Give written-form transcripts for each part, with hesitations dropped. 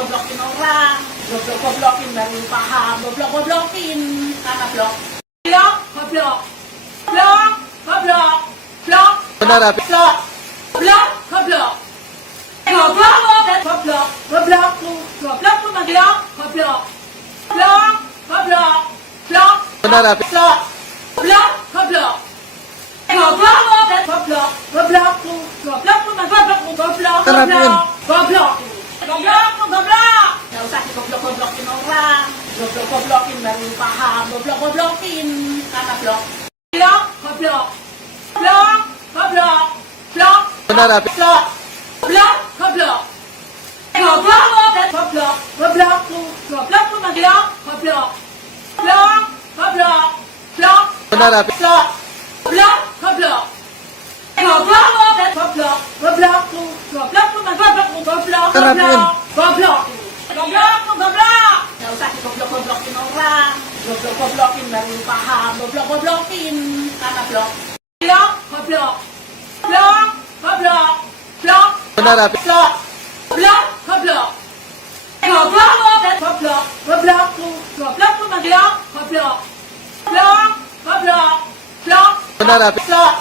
goblok-goblokin orang, goblok-goblokin baru paham, goblok-goblokin, karena blok, blok, goblok, blok, goblok, blok, Benar, Api. blok, blok, goblok, goblok, goblok, goblok, goblok, goblok, goblok, blok, goblok, blok, Benar, Api. blok, blok, goblok, goblok, goblok, goblok, goblok, goblok, Kenapa, Yun? goblok, goblok, goblok, nggak usah digoblok-goblokin orang, goblok-goblokin baru paham, goblok-goblokin, karena blok, blok, goblok, blok, goblok, blok, Benar, Api. blok, blok, goblok, goblok, goblok, goblok, goblok, goblok, goblok, blok, goblok, blok, Benar, Api. blok, blok, goblok, goblok, goblok, goblok, goblok, goblok, Kenapa, Yun? goblok, goblok, goblok, nggak usah digoblok-goblokin orang, goblok-goblokin baru paham, goblok-goblokin, karena blok, blok, goblok, blok, goblok, blok, Benar, Api. blok, blok, goblok, goblok, goblok, goblok, goblok, goblok, goblok, blok, goblok, blok, Benar, Api. blok,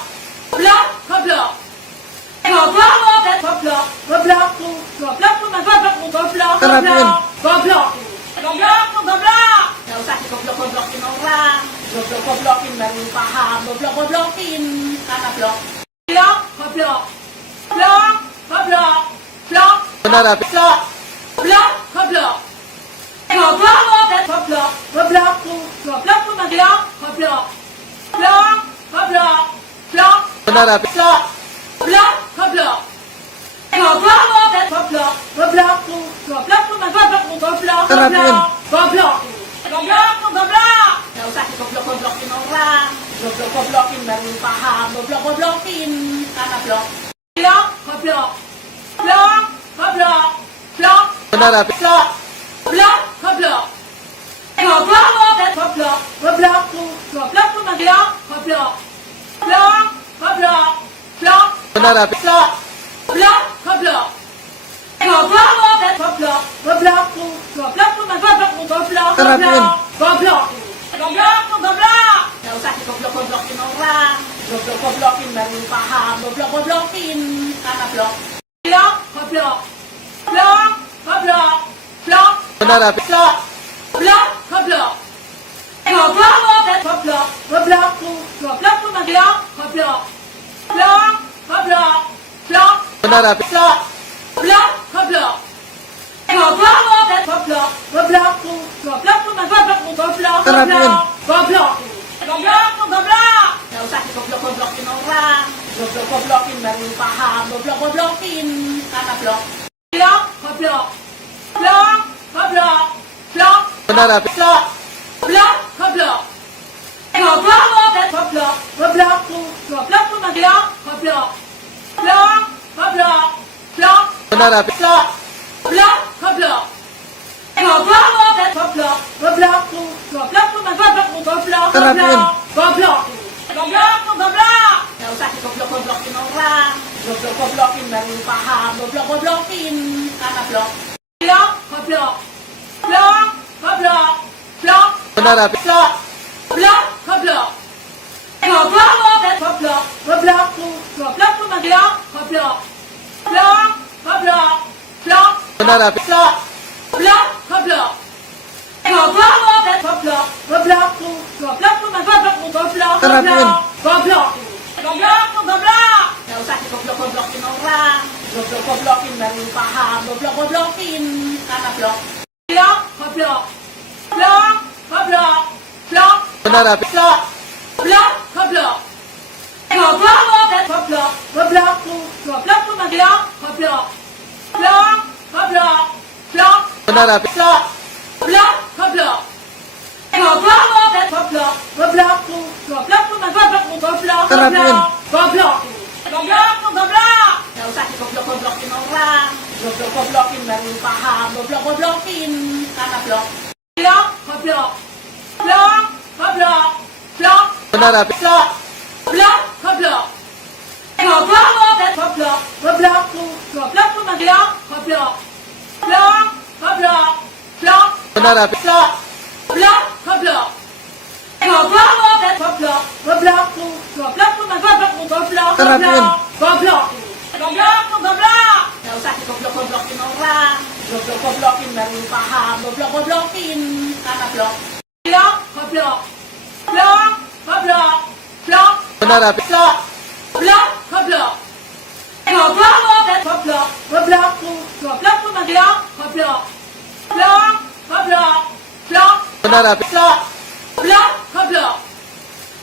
blok, goblok, goblok, goblok, goblok, goblok, goblok, Kenapa, Yun? goblok, goblok, goblok, nggak usah digoblok-goblokin orang, goblok-goblokin baru paham, goblok-goblokin, karena blok, blok, goblok, blok, goblok, blok, Benar, Api. blok, blok, goblok, goblok, goblok, goblok, goblok, goblok, goblok, blok, goblok, blok, Benar, Api. blok, blok, goblok, goblok, goblok, goblok, goblok, goblok, Kenapa, Yun? goblok, goblok, goblok, nggak usah digoblok-goblokin orang, goblok-goblokin baru paham, goblok-goblokin, karena blok, blok, goblok, blok, goblok, blok, Benar, Api. blok, blok, goblok, goblok, goblok, goblok, goblok, goblok, blok, goblok, blok, Benar, Api. blok, blok, goblok, goblok, goblok, goblok, goblok, goblok, Kenapa, Yun? goblok, goblok, goblok, nggak usah digoblok-goblokin orang, goblok-goblokin baru paham, goblok-goblokin, karena blok, blok, goblok, blok, goblok, blok, Benar, Api. blok, blok, goblok, goblok, goblok, goblok, goblok, goblok, blok, goblok, blok, Benar, Api. blok, blok, goblok, goblok, goblok, goblok, goblok, goblok, Kenapa, Yun? goblok, goblok, goblok, nggak usah digoblok-goblokin orang, goblok-goblokin baru paham, goblok-goblokin, karena blok, blok, goblok, blok, goblok, blok, Benar, Api. blok, blok, goblok, goblok, goblok, goblok, goblok, goblok, blok, goblok, blok, Benar, Api. blok, blok, goblok, goblok, goblok, goblok, goblok, Kenapa, Yun? goblok, goblok, goblok, nggak usah digoblok-goblokin orang, goblok-goblokin baru paham, goblok-goblokin, karena blok, blok, goblok, blok, goblok, blok, Benar, Api. blok, blok, goblok, goblok, goblok, goblok, goblok, goblok, blok, goblok, blok, Benar, Api. blok, blok, goblok, goblok, goblok, goblok, goblok, Kenapa, Yun? goblok, goblok, goblok, nggak usah digoblok-goblokin orang, goblok-goblokin baru paham, goblok-goblokin, karena blok, blok, goblok, blok, goblok, blok, Benar, Api. blok, blok, goblok, goblok, goblok, goblok, goblok, goblok, blok, goblok, blok, Benar, Api. blok, blok, goblok, goblok, goblok, goblok, goblok, Kenapa, Yun? goblok, goblok, goblok, nggak usah digoblok-goblokin orang, goblok-goblokin baru paham, goblok-goblokin, karena blok, blok, goblok, blok, goblok, blok, Benar, Api. blok, blok, goblok, goblok, goblok, goblok, goblok, goblok, goblok, blok, Hanapin. Block. Block. Goblok. Goblok mo. Goblok. Goblok mo. Goblok mo. Goblok mo. Goblok. Hanapin. Goblok. Goblok mo. Goblok. Nggak usah digoblok-goblokin orang. Goblok-goblokin baru paham. Goblok-goblokin. Karena blok. Blok. Goblok. Blok. Goblok. Blok. Hanapin. Blok. Blok. Goblok. Goblok mo. Goblok. Goblok mo. Goblok mo. Goblok. Goblok. Blok. Goblok. Blok. Hanapin. Blok. Blok. Goblok.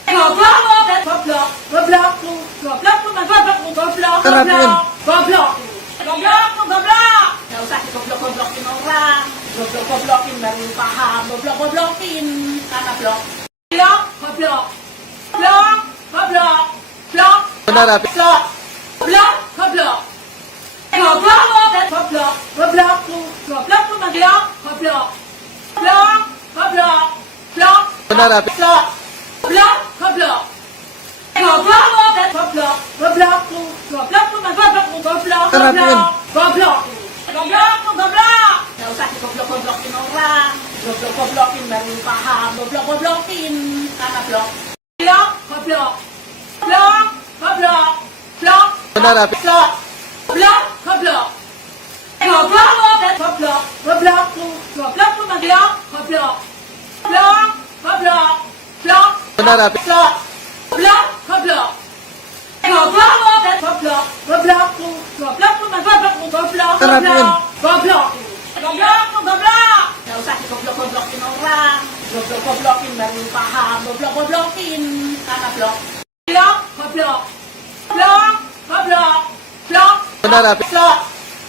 Goblok mo. Goblok. Goblok mo. Goblok mo. Goblok mo. Goblok. Hanapin. Goblok. Goblok mo. Goblok. Nggak usah digoblok-goblokin orang. Goblok-goblokin baru paham. Goblok-goblokin. Karena blok. Blok. Goblok. Blok. Goblok. Blok. Hanapin. Blok. Blok. Goblok. Goblok mo. Goblok. Goblok mo. Goblok mo. Goblok. Goblok. Blok. Goblok. Blok. Hanapin. Blok. Blok. Goblok. Goblok mo. Goblok. Goblok mo. Goblok mo. Goblok mo. Goblok. Hanapin. Goblok. Goblok mo. Goblok. Nggak usah digoblok-goblokin orang. Goblok-goblokin baru paham. Goblok-goblokin. Karena blok. Blok. Goblok. Blok. Goblok. Blok. Hanapin. Blok. Blok. Goblok. Goblok mo. Goblok. Goblok mo. Goblok mo. Goblok. Goblok. Blok. Goblok. Blok. Hanapin. Blok. Blok. Goblok. Goblok mo. Goblok. Goblok mo. Goblok mo. Goblok mo. Goblok. Hanapin. Goblok. Goblok mo. Goblok. Nggak usah digoblok-goblokin orang. Goblok-goblokin baru paham. Goblok-goblokin. Karena blok. Blok. Goblok. Blok. Goblok. Blok. Hanapin. Blok.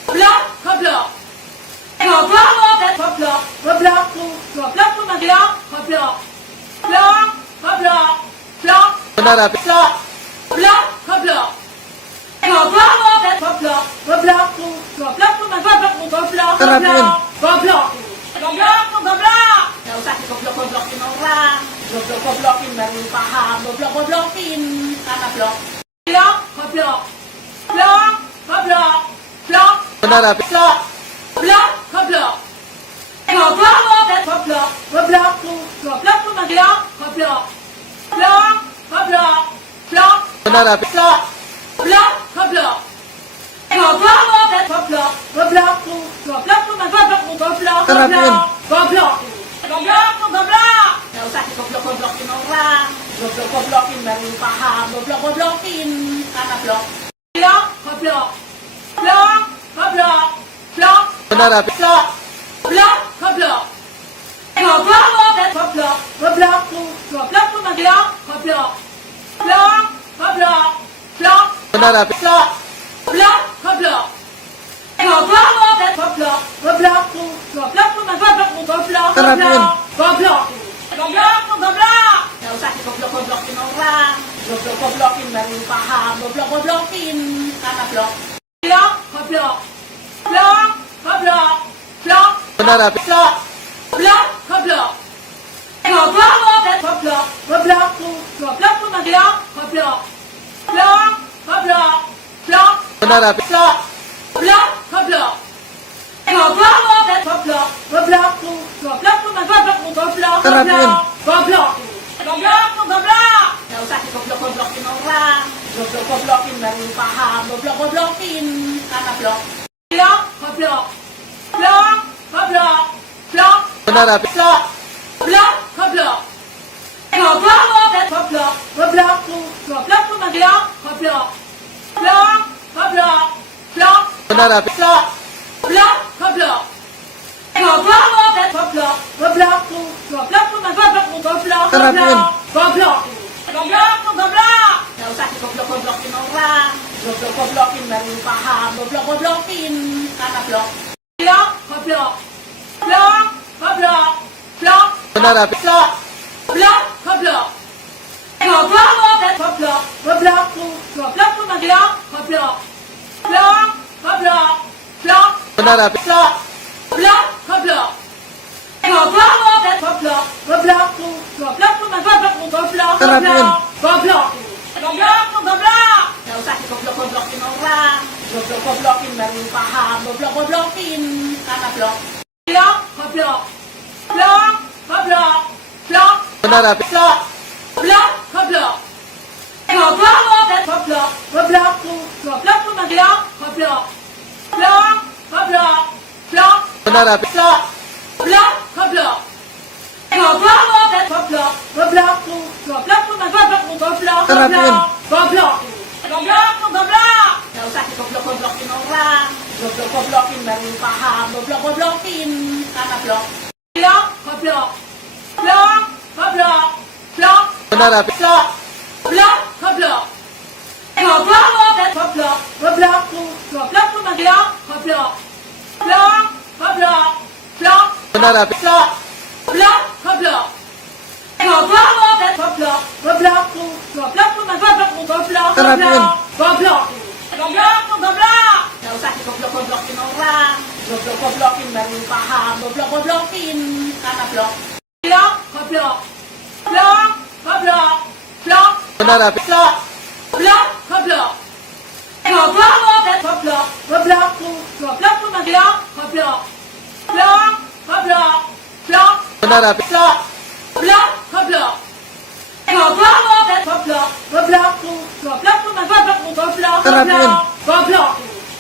Blok. Goblok. Goblok mo. Goblok. Goblok mo. Goblok mo. Goblok. Goblok. Blok. Goblok. Blok. Hanapin. Blok. Blok. Goblok. Goblok mo. Goblok. Goblok mo. Goblok mo. Goblok mo. Goblok. Hanapin. Goblok. Goblok mo. Goblok. Nggak usah digoblok-goblokin orang. Goblok-goblokin baru paham. Goblok-goblokin. Karena blok. Blok. Goblok. Blok. Goblok. Blok. Hanapin. Blok. Blok. Goblok. Goblok mo. Goblok. Goblok mo. Goblok mo. Goblok. Goblok. Blok. Goblok. Blok. Hanapin. Blok. Blok. Goblok. Goblok mo. Goblok. Goblok mo. Goblok mo. Goblok mo. Goblok. Hanapin. Goblok. Goblok mo. Goblok. Nggak usah digoblok-goblokin orang. Goblok-goblokin baru paham. Goblok-goblokin. Karena blok. Blok. Goblok. Blok. Goblok. Blok. Hanapin. Blok. Blok. Goblok. Goblok mo. Goblok. Goblok mo. Goblok mo. Goblok. Goblok. Blok. Goblok. Blok. Hanapin. Blok. Blok. Goblok. Goblok mo. Goblok. Goblok mo. Goblok mo. Goblok mo. Goblok. Hanapin. Goblok. Goblok mo. Goblok. Nggak usah digoblok-goblokin orang. Goblok-goblokin baru paham. Goblok-goblokin. Karena blok. Blok. Goblok. Blok. Goblok. Blok. Hanapin. Blok. Blok. Goblok. Goblok mo. Goblok. Goblok mo. Goblok mo. Goblok. Goblok. Blok. Goblok. Blok. Hanapin. Blok. Blok. Goblok. Goblok mo. Goblok. Goblok mo. Goblok mo. Goblok mo. Goblok. Hanapin. Goblok. Goblok mo. Goblok. Nggak usah digoblok-goblokin orang. Goblok-goblokin baru paham. Goblok-goblokin. Karena blok. Blok. Goblok. Blok. Goblok. Blok. Hanapin. Blok. Blok. Goblok. Goblok mo. Goblok. Goblok mo. Goblok mo. Goblok. Goblok. Blok. Goblok. Blok. Hanapin. Blok. Blok. Goblok. Goblok mo. Goblok. Goblok mo. Goblok mo. Goblok mo. Goblok. Hanapin. Goblok. Goblok mo. Goblok. Nggak usah digoblok-goblokin orang. Goblok-goblokin baru paham. Goblok-goblokin. Karena blok. Blok. Goblok. Blok. Goblok. Blok. Hanapin. Blok. Blok. Goblok. Goblok mo. Goblok. Goblok mo. Goblok mo. Goblok. Goblok. Blok. Goblok. Blok. Hanapin. Blok. Blok. Goblok. Goblok mo. Goblok. Goblok mo. Goblok mo. Goblok mo. Goblok. Hanapin. Goblok. Goblok mo. Goblok. Nggak usah digoblok-goblokin orang. Goblok-goblokin baru paham. Goblok-goblokin. Karena blok. Blok. Goblok. Goblok. Blok. Benar Abi. Blok. Blok. Goblok. Goblok. Goblok. Goblok. Goblok. Goblok. Goblok. Blok. Goblok. Blok. Benar Abi. Blok. Blok. Goblok. Goblok. Goblok. Goblok. Goblok. Goblok. Terapin. Goblok. Goblok. Goblok. Gak usah digoblok-goblokin orang. Goblok-goblokin baru paham. Goblok-goblokin. Karena blok. Blok. Goblok. Blok. Goblok. Blok. Benar Abi. Blok. Blok. Goblok. Goblok. Goblok. Goblok. Goblok. Goblok. Goblok. Blok. Goblok. Blok. Benar Abi. Blok. Blok. Goblok. Goblok. Goblok. Goblok. Goblok. Goblok. Terapin. Goblok. Goblok. Goblok. Gak usah digoblok-goblokin orang. Goblok-goblokin baru paham. Goblok-goblokin. Karena blok. Blok. Goblok. Blok. Goblok. Blok. Benar Abi. Blok. Blok. Goblok. Goblok. Goblok. Goblok. Goblok. Goblok. Goblok. Blok. Goblok. Blok. Benar Abi. Blok. Blok. Goblok. Goblok. Goblok. Goblok. Goblok. Goblok. Terapin. Goblok.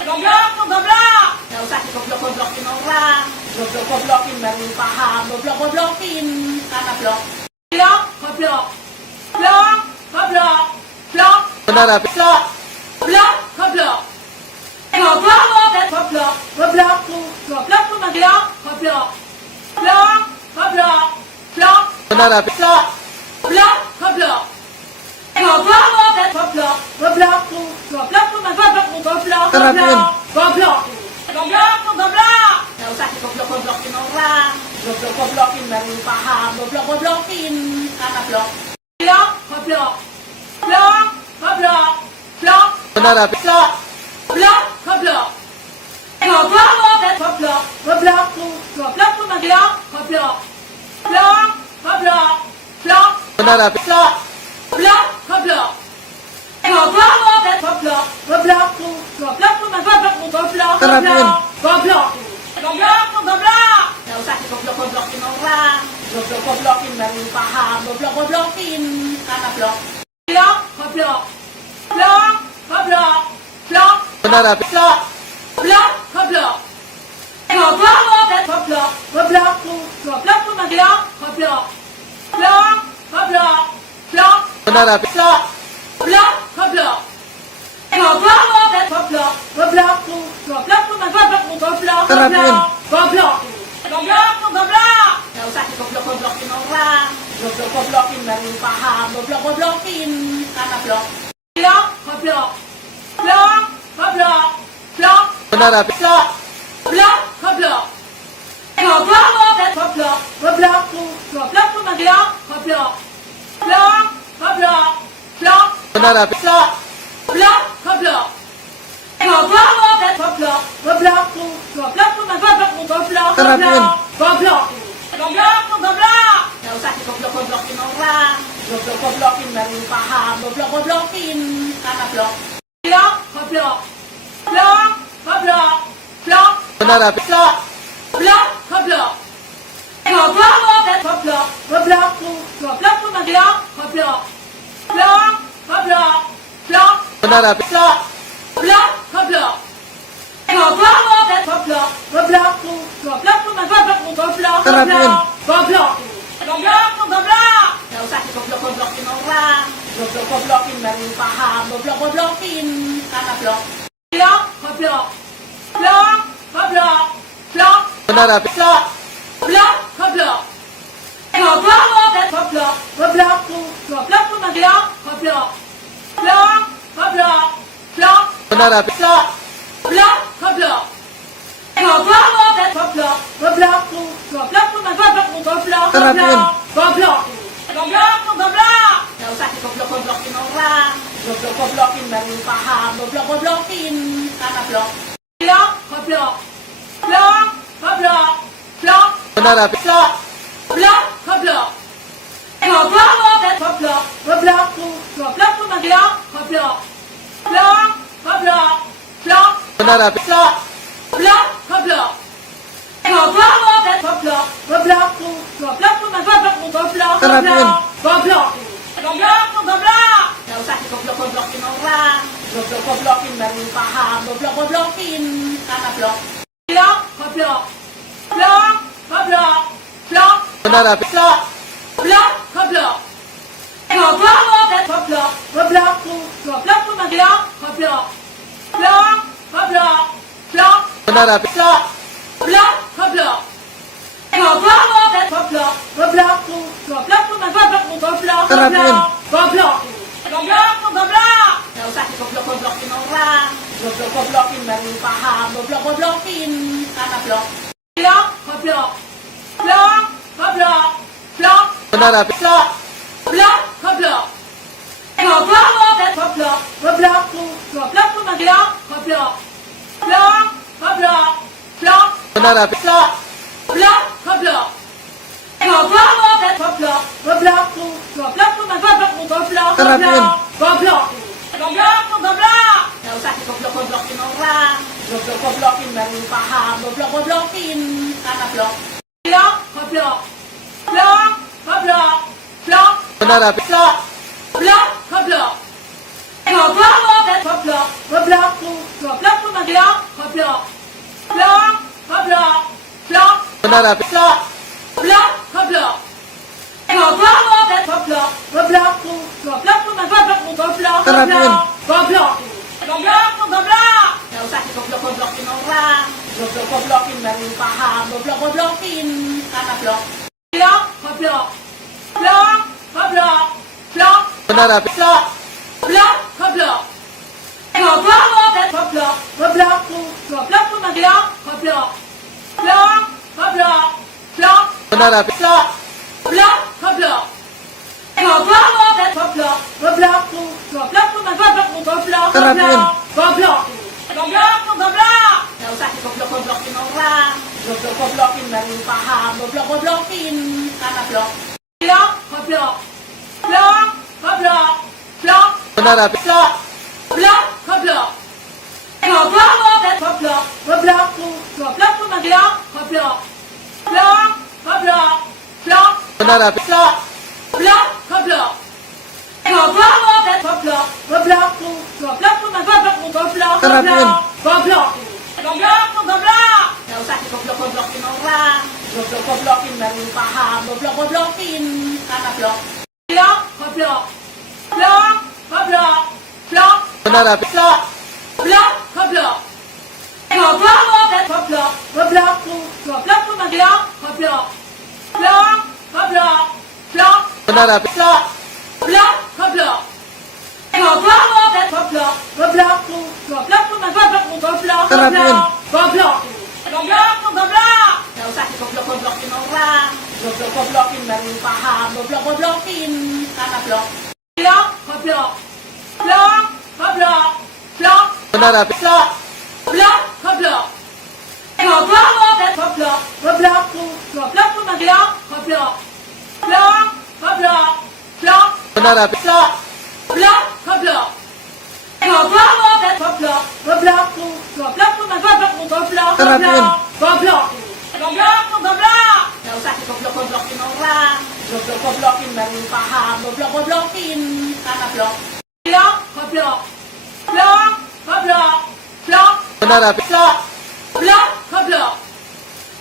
Goblok. Goblok. Gak usah digoblok-goblokin orang. Goblok-goblokin baru paham. Goblok-goblokin. Karena blok. Blok. Goblok. Blok. Goblok. Blok. Benar Abi. Blok. Blok. Goblok. Goblok. Goblok. Goblok. Goblok. Goblok. Blok. Goblok. Blok. Benar Abi. Blok. Blok. Goblok. Goblok. Goblok. Goblok. Goblok. Terapin. Goblok. Goblok. Goblok. Gak usah digoblok-goblokin orang. Goblok-goblokin baru paham. Goblok-goblokin. Karena blok. Blok. Goblok. Blok. Goblok. Blok. Benar Abi. Blok. Blok. Goblok. Goblok. Goblok. Goblok. Goblok. Goblok. Blok. Goblok. Blok. Benar Abi. Blok. Blok. Goblok. Goblok. Goblok. Goblok. Goblok. Terapin. Goblok. Goblok. Goblok. Gak usah digoblok-goblokin orang. Goblok-goblokin baru paham. Goblok-goblokin. Karena blok. Blok. Goblok. Blok. Goblok. Blok. Benar Abi. Blok. Blok. Goblok. Goblok. Goblok. Goblok. Goblok. Goblok. Blok. Goblok. Blok. Benar Abi. Blok. Blok. Goblok. Goblok. Goblok. Goblok. Goblok. Terapin. Goblok. Goblok. Goblok. Gak usah digoblok-goblokin orang. Goblok-goblokin baru paham. Goblok-goblokin. Karena blok. Blok. Goblok. Blok. Goblok. Blok. Benar Abi. Blok. Blok. Goblok. Goblok. Goblok. Goblok. Goblok. Blok. Goblok. Blok. Benar Abi. Blok. Blok. Goblok. Goblok. Goblok. Goblok. Goblok. Terapin. Goblok. Goblok. Goblok. Gak usah digoblok-goblokin orang. Goblok-goblokin baru paham. Goblok-goblokin. Karena blok. Blok. Goblok. Blok. Goblok. Blok. Benar Abi. Blok. Blok. Goblok. Goblok. Goblok. Goblok. Goblok. Blok. Goblok. Blok. Benar Abi. Blok. Blok. Goblok. Goblok. Goblok. Goblok. Goblok. Terapin. Goblok. Goblok. Goblok. Gak usah digoblok-goblokin orang. Goblok-goblokin baru paham. Goblok-goblokin. Karena blok. Blok. Goblok. Blok. Goblok. Blok. Benar Abi. Blok. Blok. Goblok. Goblok. Goblok. Goblok. Goblok. Blok. Goblok. Blok. Benar Abi. Blok. Blok. Goblok. Goblok. Goblok. Goblok. Goblok. Terapin. Goblok. Goblok. Goblok. Gak usah digoblok-goblokin orang. Goblok-goblokin baru paham. Goblok-goblokin. Karena blok. Blok. Goblok. Blok. Goblok. Blok. Benar Abi. Blok. Blok. Goblok. Goblok. Goblok. Goblok. Goblok. Blok. Goblok. Blok. Benar Abi. Blok. Blok. Goblok. Goblok. goblok, goblok lu, goblok lu, goblok lu, goblok, Kenapa, Yun? goblok, goblok lu, goblok. Gak usah digoblok-goblokin orang, goblok-goblokin baru paham, goblok-goblokin, karena blok, blok, goblok, blok, goblok, blok, Benar, Abi. blok, blok, goblok, goblok lu, goblok, goblok lu, goblok lu, goblok, goblok, blok, goblok, blok. Benar, Abi. Goblok, goblok, goblok, goblok lu, goblok, goblok lu, goblok lu, goblok lu, goblok, Kenapa, Yun? goblok, goblok lu, goblok. Gak usah digoblok-goblokin orang, goblok-goblokin baru paham, goblok-goblokin, karena blok, blok, goblok, blok, goblok, blok, Benar, Abi. blok, blok, goblok, goblok lu, goblok, goblok lu, goblok lu, goblok, goblok, blok, goblok, blok. Benar, Abi. Goblok, goblok, goblok, goblok lu, goblok, goblok lu, goblok lu, goblok lu, goblok, Kenapa, Yun? goblok, goblok lu, goblok. Gak usah digoblok-goblokin orang, goblok-goblokin baru paham, goblok-goblokin, karena blok, blok, goblok, blok, goblok, blok, Benar, Abi. blok, blok, goblok, goblok lu, goblok, goblok lu, goblok lu, goblok, goblok, blok, goblok, blok. Benar, Abi. Goblok, goblok, goblok, goblok lu, goblok, goblok lu, goblok lu, goblok lu, goblok, Kenapa, Yun? goblok, goblok lu, goblok. Gak usah digoblok-goblokin orang, goblok-goblokin baru paham, goblok-goblokin, karena blok, blok, goblok, blok, goblok, blok, Benar, Abi. blok, blok, goblok, goblok lu, goblok, goblok lu, goblok lu, goblok, goblok, blok, goblok, blok. Benar, Abi. Goblok, goblok, goblok, goblok lu, goblok, goblok lu, goblok lu, goblok lu, goblok, Kenapa, Yun? goblok, goblok lu, goblok. Gak usah digoblok-goblokin orang, goblok-goblokin baru paham, goblok-goblokin, karena blok, blok, goblok, blok, goblok, blok, Benar, Abi. blok, blok, goblok, goblok lu, goblok, goblok lu, goblok lu, goblok, goblok, blok, goblok, blok. Benar, Abi. Goblok, goblok, goblok, goblok lu, goblok, goblok lu, goblok lu, goblok lu, goblok, Kenapa, Yun? goblok, goblok lu, goblok. Gak usah digoblok-goblokin orang, goblok-goblokin baru paham, goblok-goblokin, karena blok, blok, goblok, blok, goblok, blok, Benar, Abi. blok, blok, goblok, goblok lu, goblok, goblok lu, goblok lu, goblok, goblok, blok, goblok, blok. Benar, Abi. Goblok, goblok, goblok, goblok lu, goblok, goblok lu, goblok lu, goblok lu, goblok, Kenapa, Yun? goblok, goblok lu, goblok. Gak usah digoblok-goblokin orang, goblok-goblokin baru paham, goblok-goblokin, karena blok, blok, goblok, blok, goblok, blok, Benar, Abi. blok, blok, goblok, goblok lu, goblok, goblok lu, goblok lu, goblok, goblok, blok, goblok, blok. Benar, Abi. Goblok, goblok, goblok, goblok lu, goblok, goblok lu, goblok lu, goblok lu, goblok, Kenapa, Yun? goblok, goblok lu, goblok. Gak usah digoblok-goblokin orang, goblok-goblokin baru paham, goblok-goblokin, karena blok, blok, goblok, blok, goblok, blok, Benar, Abi. blok, blok, goblok,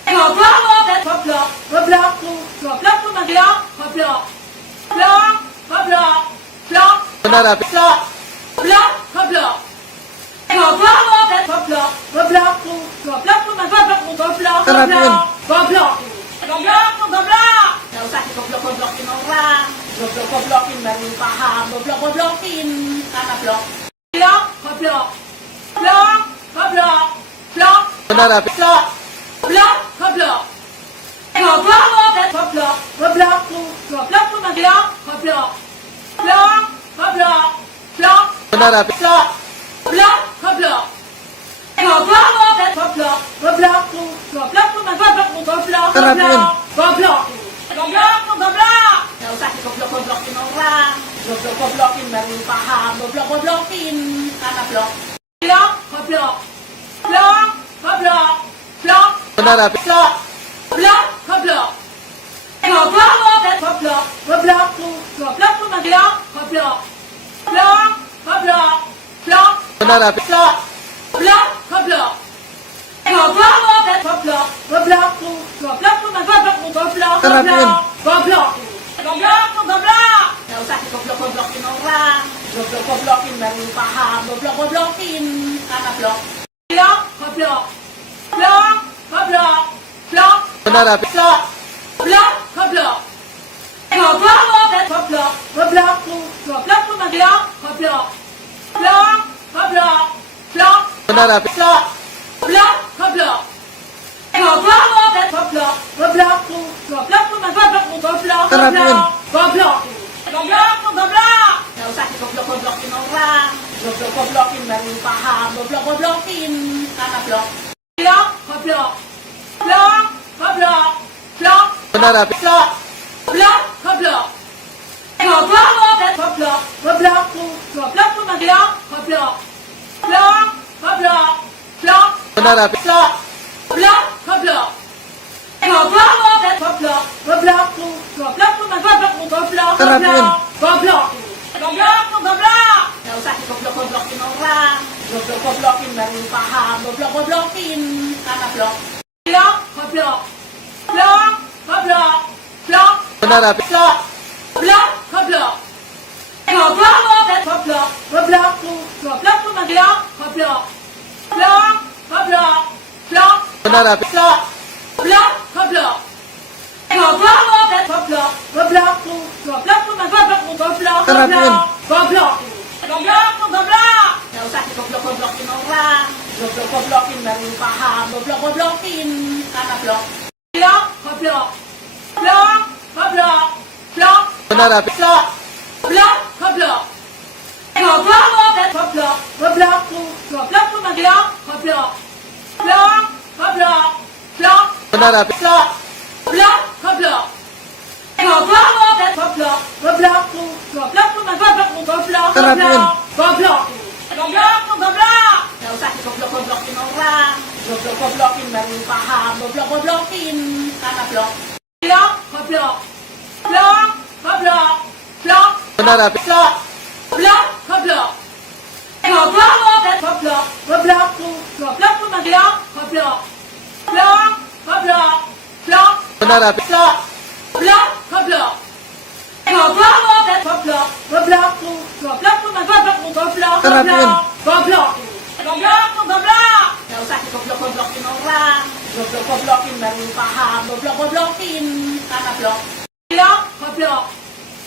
goblok lu, goblok, goblok lu, goblok lu, goblok, goblok, blok, goblok, blok. Benar, Abi. Goblok, goblok, goblok, goblok lu, goblok, goblok lu, goblok lu, goblok lu, goblok, Kenapa, Yun? goblok, goblok lu, goblok. Gak usah digoblok-goblokin orang, goblok-goblokin baru paham, goblok-goblokin, karena blok, blok, goblok, blok, goblok, blok, Benar, Abi. blok, goblok, goblok, goblok lu, goblok, goblok lu, goblok lu, goblok, goblok, blok, goblok, blok. Benar, Abi. Goblok, goblok, goblok, goblok lu, goblok, goblok lu, goblok lu, goblok lu, goblok, Kenapa, Yun? goblok, goblok lu, goblok. Gak usah digoblok-goblokin orang, goblok-goblokin baru paham, goblok-goblokin, karena blok, blok, goblok, blok, goblok, blok. Benar, Abi. Goblok, goblok, Goblok. Goblok tuh. Goblok tuh goblok. Goblok. Blok. Goblok. Blok. Benar, Api. Blok. Blok. Goblok. Goblok. Goblok. Goblok tuh. Goblok tuh goblok tuh goblok. Kenapa, Yun? Goblok. Goblok tuh goblok. Nggak usah digoblok-goblokin orang. Goblok-goblokin baru paham. Goblok-goblokin. Karena blok. Blok. Goblok. Blok. Goblok. Blok. Benar, Api. Blok. Blok. Goblok. Goblok. Goblok. Goblok tuh. Goblok tuh goblok. Goblok. Blok. Goblok. Blok. Benar, Api. Blok. Blok. Goblok. Goblok. Goblok. Goblok tuh. Goblok tuh goblok tuh goblok. Kenapa, Yun? Goblok. Goblok tuh goblok. Nggak usah digoblok-goblokin orang. Goblok-goblokin baru paham. Goblok-goblokin. Karena blok. Blok. Goblok. Blok. Goblok. Blok. Benar, Api. Blok. Blok. Goblok. Goblok. Goblok. Goblok tuh. Goblok tuh goblok. Goblok. Blok. Goblok. Blok. Benar, Api. Blok. Blok. Goblok. Goblok. Goblok. Goblok tuh. Goblok tuh goblok tuh goblok. Kenapa, Yun? Goblok. Goblok tuh goblok. Nggak usah digoblok-goblokin orang. Goblok-goblokin baru paham. Goblok-goblokin. Karena blok. Blok. Goblok. Blok. Goblok. Blok. Benar, Api. Blok. Blok. Goblok. Goblok. Goblok. Goblok tuh. Goblok tuh goblok. Goblok. Blok. Goblok. Blok. Benar, Api. Blok. Blok. Goblok. Goblok. Goblok. Goblok tuh. Goblok tuh goblok tuh goblok. Kenapa, Yun? Goblok. Goblok tuh goblok. Nggak usah digoblok-goblokin orang. Goblok-goblokin baru paham. Goblok-goblokin. Karena blok. Blok. Goblok. Blok. Goblok. Blok. Benar, Api. Blok. Blok. Goblok. Goblok. Goblok. Goblok tuh. Goblok tuh goblok. Goblok. Blok. Goblok. Blok. Benar, Api. Blok. Blok. Goblok. Goblok. Goblok. Goblok tuh. Goblok tuh goblok tuh goblok. Kenapa, Yun? Goblok. Goblok tuh goblok. Nggak usah digoblok-goblokin orang. Goblok-goblokin baru paham. Goblok-goblokin. Karena blok. Blok. Goblok. Blok. Goblok. Blok. Benar, Api. Blok. Blok. Goblok. Goblok. Goblok. Goblok tuh. Goblok tuh goblok. Goblok. Blok. Goblok. Blok. Benar, Api. Blok. Blok. Goblok. Goblok. Goblok. Goblok tuh. Goblok tuh goblok tuh goblok. Kenapa, Yun? Goblok. Goblok tuh goblok. Nggak usah digoblok-goblokin orang. Goblok-goblokin baru paham. Goblok-goblokin. Karena blok. Blok. Goblok.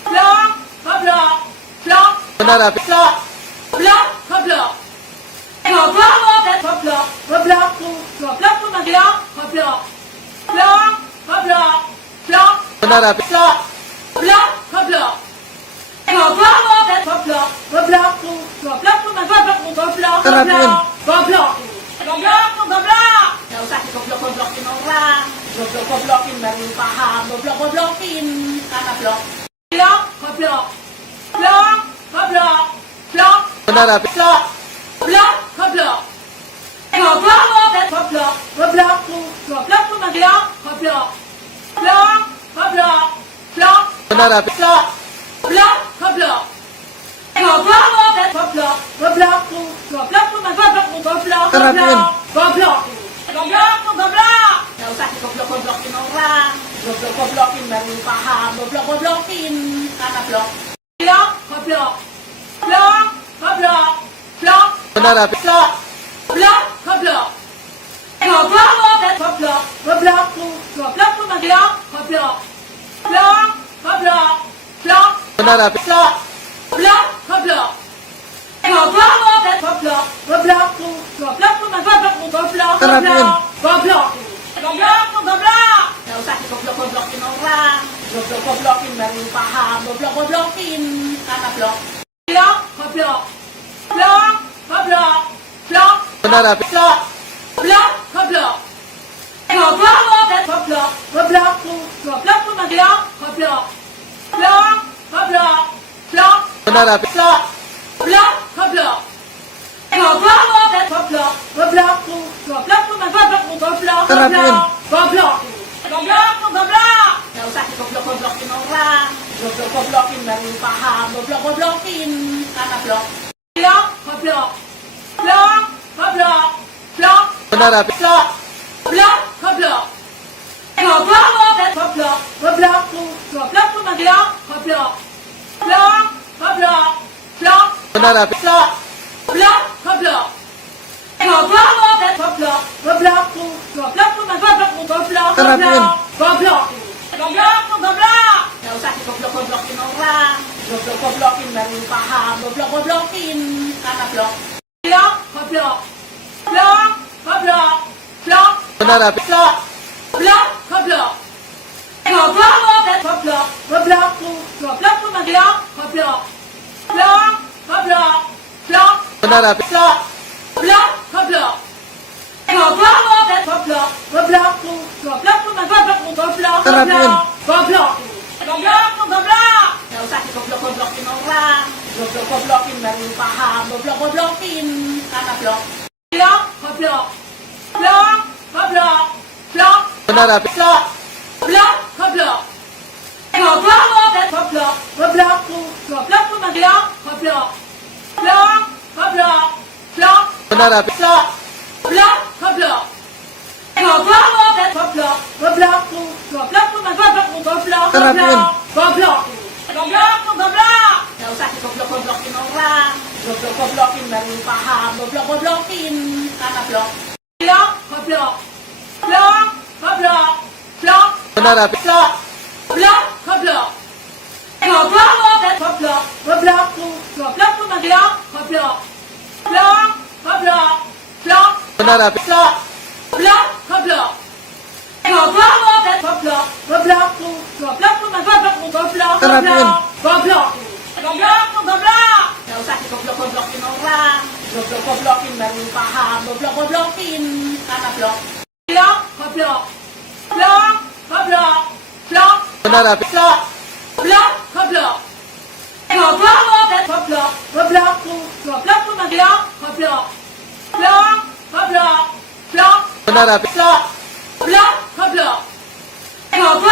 Blok. Goblok. Blok. Benar, Api. Blok. Blok. Goblok. Goblok. Goblok. Goblok tuh. Goblok tuh goblok. Goblok. Blok. Goblok. Blok. Benar, Api. Blok. Blok. Goblok. Goblok. Goblok. Goblok tuh. Goblok tuh goblok tuh goblok. Kenapa, Yun? Goblok. Goblok tuh goblok. Nggak usah digoblok-goblokin orang. Goblok-goblokin baru paham. Goblok-goblokin. Karena blok. Blok. Goblok. Blok. Goblok. Blok. Benar, Api. Blok. Blok. Goblok. Goblok. Goblok. Goblok tuh. Goblok tuh goblok. Goblok. Blok. Goblok. Blok. Benar, Api. Blok. Blok. Goblok. Goblok. Goblok. Goblok tuh. Goblok tuh goblok tuh goblok. Kenapa, Yun? Goblok. Goblok tuh goblok. Nggak usah digoblok-goblokin orang. Goblok-goblokin baru paham. Goblok-goblokin. Karena blok. Blok. Goblok. Blok. Goblok. Blok. Benar, Api. Blok. Blok. Goblok. Goblok. Goblok. Goblok tuh. Goblok tuh goblok. Goblok. Blok. Goblok. Blok. Benar, Api. Blok. Blok. Goblok. Goblok. Goblok. Goblok tuh. Goblok tuh goblok tuh goblok. Kenapa, Yun? Goblok. Goblok tuh goblok. Nggak usah digoblok-goblokin orang. Goblok-goblokin baru paham. Goblok-goblokin. Karena blok. Blok. Goblok. Blok. Goblok. Blok. Benar, Api. Blok. Blok. Goblok. Goblok. Goblok. Goblok tuh. Goblok tuh goblok. Goblok. Blok. Goblok. Blok. Benar, Api. Blok. Blok. Goblok. Goblok. Goblok. Goblok tuh. Goblok tuh goblok tuh goblok. Kenapa, Yun? Goblok. Goblok tuh goblok. Nggak usah digoblok goblok-goblokin orang. Goblok-goblokin baru paham. Goblok-goblokin karena blok. Blok, goblok. Blok, goblok. Blok, Benar, Api. blok. Blok, goblok. Goblok, goblok. Goblok, goblok, goblok, goblok. Blok, goblok. Blok, Benar, Api. blok. Blok, goblok. Goblok, goblok. Goblok, goblok, goblok, Kenapa, Pin? goblok. Goblok, goblok. Gak usah digoblok-goblokin orang. Goblok-goblokin baru paham. Goblok-goblokin karena blok. Blok, goblok. Blok, goblok. Blok, Benar, Api. blok. Blok, goblok. Goblok, goblok. Goblok, goblok, goblok, goblok. Blok, goblok. Blok, Benar, Api. blok. Blok, goblok. Goblok, goblok. Goblok, goblok, goblok, Kenapa, Pin? goblok. Goblok, goblok. Gak usah digoblok-goblokin orang. Goblok-goblokin baru paham. Goblok-goblokin karena blok. Blok, goblok. Blok, goblok. Blok, Benar, Api. blok. Blok, goblok. Goblok, goblok. Goblok, goblok, goblok, goblok. Blok, goblok. Blok, Benar, Api. blok. Blok, goblok. Goblok, goblok. Goblok, goblok, goblok, Kenapa, Pin? goblok. Goblok, goblok. Gak usah digoblok-goblokin orang. Goblok-goblokin baru paham. Goblok-goblokin karena blok. Blok, goblok. Blok, goblok. Blok, Benar, Api. blok. Blok, goblok. Goblok, goblok. Goblok, goblok, goblok, goblok. Blok, goblok. Blok, Benar, Api. blok. Blok, goblok. Goblok, goblok. Goblok, goblok, goblok, Kenapa, Pin? goblok. Goblok, goblok. Gak usah digoblok-goblokin orang. Goblok-goblokin baru paham. Goblok-goblokin karena blok. Blok, goblok. Blok, goblok. Blok, Benar, Api. blok. Blok, goblok. Goblok, goblok. Goblok, goblok, goblok, goblok. Blok, goblok. Blok, Benar, Api. blok. Blok, goblok. Goblok,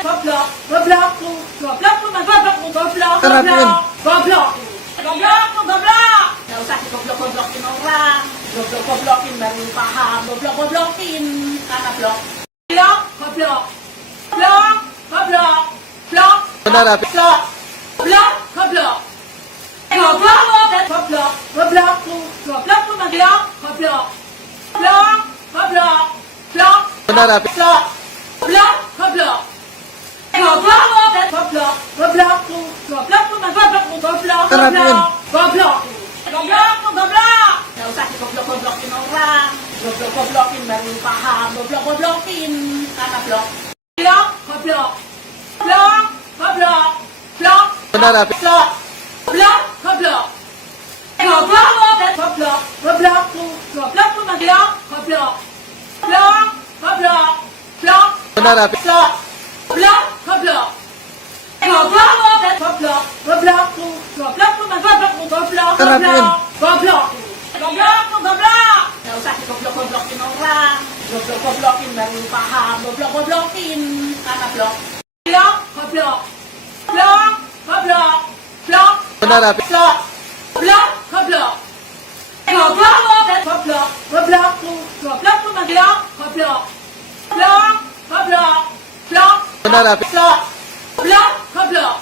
goblok. Goblok, goblok, goblok, Kenapa, Pin? goblok. Goblok, goblok. Gak usah digoblok-goblokin orang. Goblok-goblokin baru paham. Goblok-goblokin karena blok. Blok, goblok. Blok, goblok. Blok, Benar, Api. blok. Blok, goblok. Goblok, goblok. Goblok, goblok, goblok, goblok. Blok, goblok. Blok, Benar, Api. blok. Blok, goblok. Goblok, goblok. Goblok, goblok, goblok, Kenapa, Pin? goblok. Goblok, goblok. Gak usah digoblok-goblokin orang. Goblok-goblokin baru paham. Goblok-goblokin karena blok. Blok, goblok. Blok, goblok. Blok, Benar, Api. blok. Blok, goblok. Goblok, goblok. Goblok, goblok, goblok, goblok. Blok, goblok. Blok, Benar, Api. blok. Blok, goblok. Goblok, goblok. Goblok, goblok, goblok, Kenapa, Pin? goblok. Goblok, goblok. Gak usah digoblok-goblokin orang. Goblok-goblokin baru paham. Goblok-goblokin karena blok. Blok, goblok. Blok, goblok. Blok, Benar, Api. blok. Blok, goblok. Goblok, goblok. Goblok, goblok, goblok, goblok. Blok, goblok. Blok, Benar, Api. blok. Blok, goblok.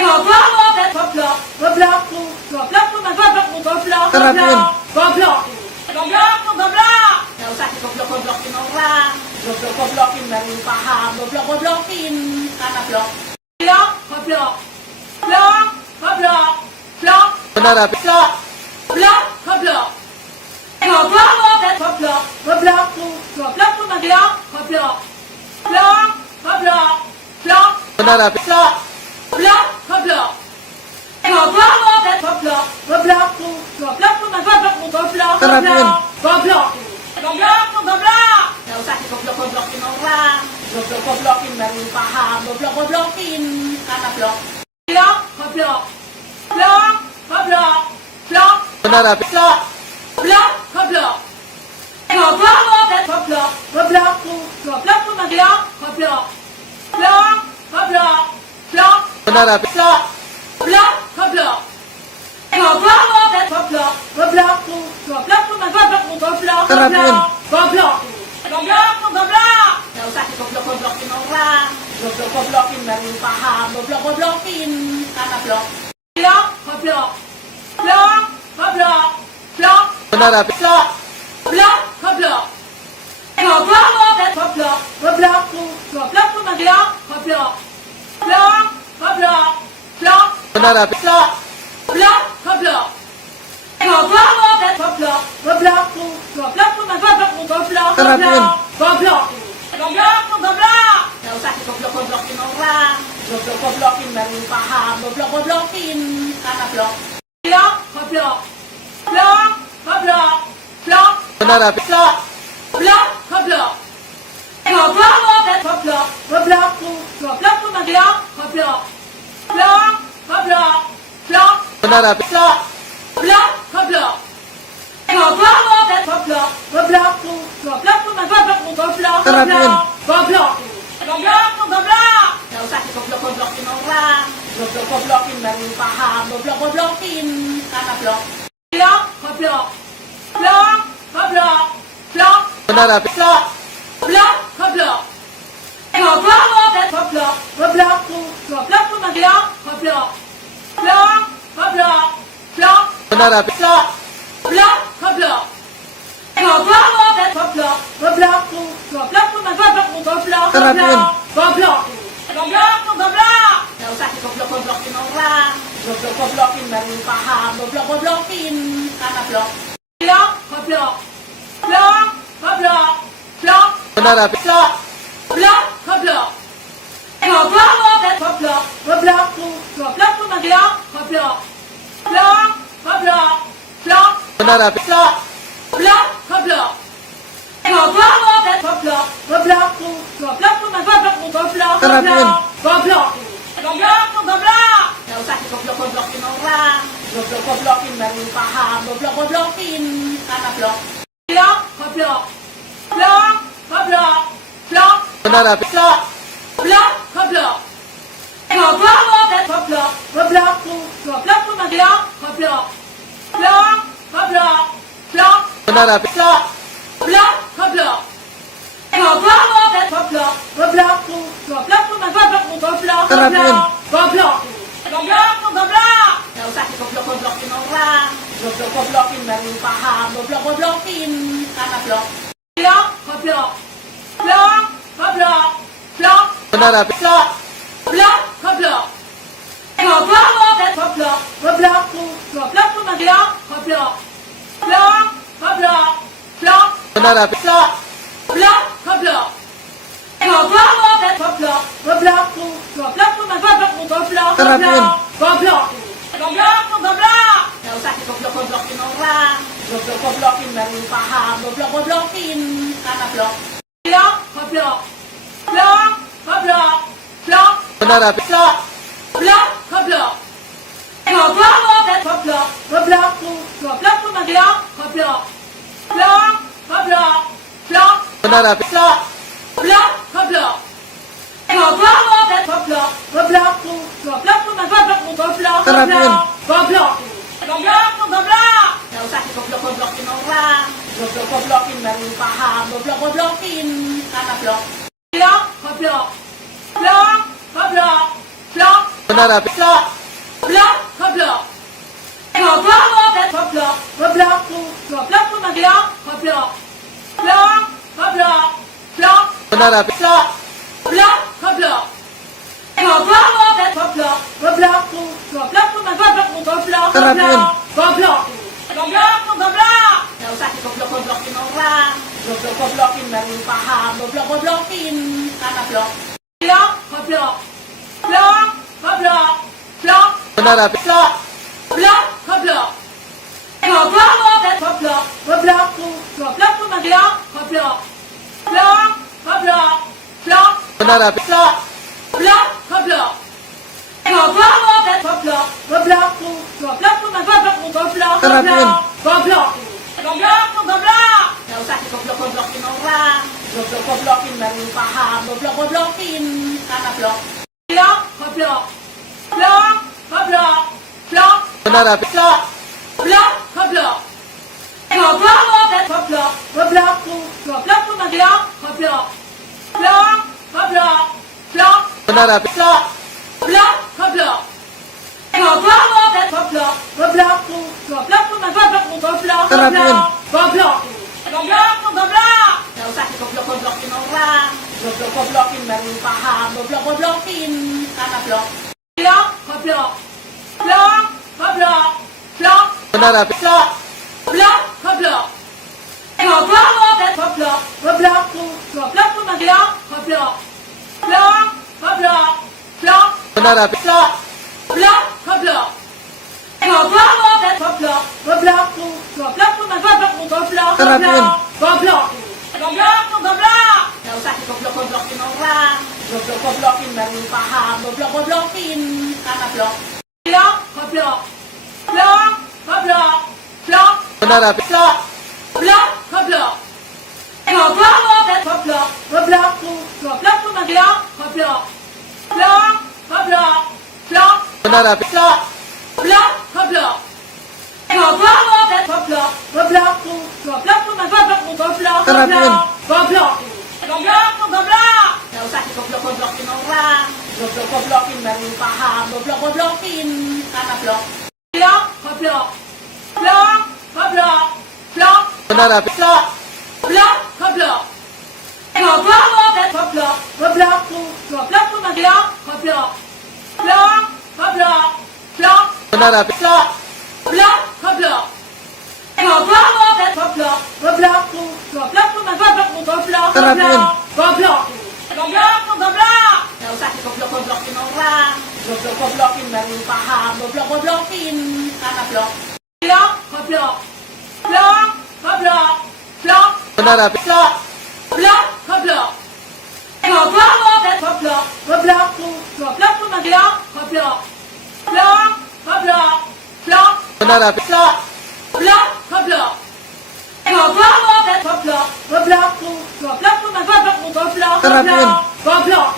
Goblok, goblok. Goblok, goblok, goblok, Kenapa, Pin? goblok. Goblok, goblok. Gak usah digoblok-goblokin orang. Goblok-goblokin baru paham. Goblok-goblokin karena blok. Blok, goblok. Blok, goblok. Blok, Benar, Api. blok. Blok, goblok. Goblok, goblok. Goblok, goblok, goblok, goblok. Blok, goblok. Blok, Benar, Api. blok. Blok, goblok. Goblok, goblok. Goblok, goblok, goblok, Kenapa, Pin? goblok. Goblok, goblok. Gak usah digoblok-goblokin orang. Goblok-goblokin baru paham. Goblok-goblokin karena blok. Blok, goblok. Blok, goblok. Blok, Benar, Api. blok. Blok, goblok. Goblok, goblok. Goblok, goblok, goblok. Blok, goblok. Hanapin. Block. Block. Goblok. Goblok. Goblok. Goblok mo. Goblok mo. Goblok mo. Goblok. Hanapin. Goblok. Goblok mo. Goblok. Nausap si goblok-goblokin orang. Goblok-goblokin baru paham. Goblok-goblokin. Karena blok. Blok. Goblok. Blok. Goblok. Blok. Hanapin. Blok. Blok. Goblok. Goblok mo. Goblok. Goblok mo. Goblok mo. Goblok. Goblok. Blok. Goblok. Blok. Hanapin. Blok. Blok. Goblok. Goblok mo. Goblok. Goblok mo. Goblok mo. Goblok mo. Goblok. Hanapin. Goblok. Goblok mo. Goblok. Nausap si goblok-goblokin orang. Goblok-goblokin baru paham. Goblok-goblokin. Karena blok. Blok. Goblok. Blok. Goblok. Blok. Hanapin. Blok. Blok. Goblok. Goblok mo. Goblok. Goblok mo. Goblok mo. Goblok. Goblok. Blok. Goblok. Blok. Hanapin. Blok. Blok. Goblok. Goblok mo. Goblok. Goblok mo. Goblok mo. Goblok mo. Goblok. Hanapin. Goblok. Goblok mo. Goblok. Nausap si goblok-goblokin orang. Goblok-goblokin baru paham. Goblok-goblokin. Karena blok. Blok. Goblok. Blok. Goblok. Blok. Hanapin. Blok. Blok. Goblok. Goblok mo. Goblok. Goblok mo. Goblok mo. Goblok. Goblok. Blok. Goblok. Blok. Hanapin. Blok. Blok. Goblok. Goblok mo. Goblok. Goblok mo. Goblok mo. Goblok mo. Goblok. Hanapin. Goblok. Goblok mo. Goblok. Nausap si goblok-goblokin orang. Goblok-goblokin baru paham. Goblok-goblokin. Karena blok. Blok. Goblok. Blok. Goblok. Blok. Hanapin. Blok. Blok. Goblok. Goblok mo. Goblok. Goblok mo. Goblok mo. Goblok. Goblok. Blok. Goblok. Blok. Hanapin. Blok. Blok. Goblok. Goblok mo. Goblok. Goblok mo. Goblok mo. Goblok mo. Goblok. Hanapin. Goblok. Goblok mo. Goblok. Nausap si goblok-goblokin orang. Goblok-goblokin baru paham. Goblok-goblokin. Karena blok. Blok. Goblok. Blok. Goblok. Blok. Hanapin. Blok. Blok. Goblok. Goblok mo. Goblok. Goblok mo. Goblok mo. Goblok. Goblok. Blok. Goblok. Blok. Hanapin. Blok. Blok. Goblok. Goblok mo. Goblok. Goblok mo. Goblok mo. Goblok mo. Goblok. Hanapin. Goblok. Goblok mo. Goblok. Nausap si goblok-goblokin orang. Goblok-goblokin baru paham. Goblok-goblokin. Karena blok. Blok. Goblok. Blok. Goblok. Blok. Hanapin. Blok. Blok. Goblok. Goblok mo. Goblok. Goblok mo. Goblok mo. Goblok. Goblok. Blok. Goblok. Blok. Hanapin. Blok. Blok. Goblok. Goblok mo. Goblok. Goblok mo. Goblok mo. Goblok mo. Goblok. Hanapin. Goblok. Goblok mo. Goblok. Nausap si goblok-goblokin orang. Goblok-goblokin baru paham. Goblok-goblokin. Karena blok. Blok. Goblok. Blok. Goblok. Blok. Hanapin. Blok. Blok. Goblok. Goblok mo. Goblok. Goblok mo. Goblok mo. Goblok. Goblok. Blok. Goblok. Blok. Hanapin. Blok. Blok. Goblok. Goblok mo. Goblok. Goblok mo. Goblok mo. Goblok mo. Goblok. Hanapin. Goblok. Goblok mo. Goblok. Nausap si goblok-goblokin orang. Goblok-goblokin baru paham. Goblok-goblokin. Karena blok. Blok. Goblok. Blok. Goblok. Blok. Hanapin. Blok. Blok. Goblok. Goblok mo. Goblok. Goblok mo. Goblok mo. Goblok. Goblok. Blok. Goblok. Blok. Hanapin. Blok. Blok. Goblok. Goblok mo. Goblok. Goblok mo. Goblok mo. Goblok mo. Goblok. Hanapin. Goblok. Goblok mo. Goblok. Nausap si goblok-goblokin orang. Goblok-goblokin baru paham. Goblok-goblokin. Karena blok. Blok. Goblok. Blok. Goblok. Blok. Hanapin. Blok. Blok. Goblok. Goblok mo. Goblok. Goblok mo. Goblok mo. Goblok. Goblok. Blok. Goblok. Blok. Hanapin. Blok. Blok. Goblok. Goblok mo. Goblok. Goblok mo. Goblok mo. Goblok mo. Goblok. Hanapin. Goblok. Goblok mo. Goblok. Nausap si goblok-goblokin orang. Goblok-goblokin baru paham. Goblok-goblokin. Karena blok. Blok. Goblok. Hanapin. Block. Block. Block. Goblok. Goblok. Goblok. Goblok po mag-lock. Goblok. Block. Goblok. Block. Hanapin. Block. Block. Goblok. Goblok. Goblok. Goblok. Goblok po mag-goblok. Goblok. Hanapin. Goblok. Goblok po goblok. Daw sa goblok-goblokin orang. Goblok-goblokin baru paham. Goblok-goblokin. Karena blok. Blok. Goblok. Blok. Goblok. Blok. Hanapin. Blok. Blok. Goblok. Goblok. Goblok. Goblok. Goblok po mag-lock. Goblok. Blok. Goblok. Blok. Hanapin. Blok. Blok. Goblok. Goblok. Goblok. Goblok. Goblok po mag-goblok. Goblok. Hanapin. Goblok. Goblok po goblok. Daw sa goblok-goblokin orang. Goblok-goblokin baru paham. Goblok-goblokin. Karena blok. Blok. Goblok. Blok. Goblok. Blok. Hanapin. Blok. Blok. Goblok. Goblok. Goblok. Goblok. Goblok po mag-lock. Goblok. Blok. Goblok. Blok. Hanapin. Blok. Blok. Goblok. Goblok. Goblok. Goblok. Goblok po mag-goblok. Goblok. Hanapin. Goblok. Goblok po goblok. Daw sa goblok-goblokin orang. Goblok-goblokin baru paham. Goblok-goblokin. Karena blok. Blok. Goblok. Blok. Goblok. Blok. Hanapin. Blok. Blok. Goblok. Goblok. Goblok. Goblok. Goblok po mag-lock. Goblok. Blok. Goblok. Blok. Hanapin. Blok. Blok. Goblok. Goblok. Goblok. Goblok. Goblok po mag-goblok. Goblok. Hanapin. Goblok. Goblok po goblok. Daw sa goblok-goblokin orang. Goblok-goblokin baru paham. Goblok-goblokin. Karena blok. Blok. Goblok. Blok. Goblok. Blok. Hanapin. Blok. Blok. Goblok. Goblok. Goblok. Goblok. Goblok po mag-lock. Goblok. Blok. Goblok. Blok. Hanapin. Blok. Blok. Goblok. Goblok. Goblok. Goblok. Goblok po mag-goblok. Goblok. Hanapin. Goblok.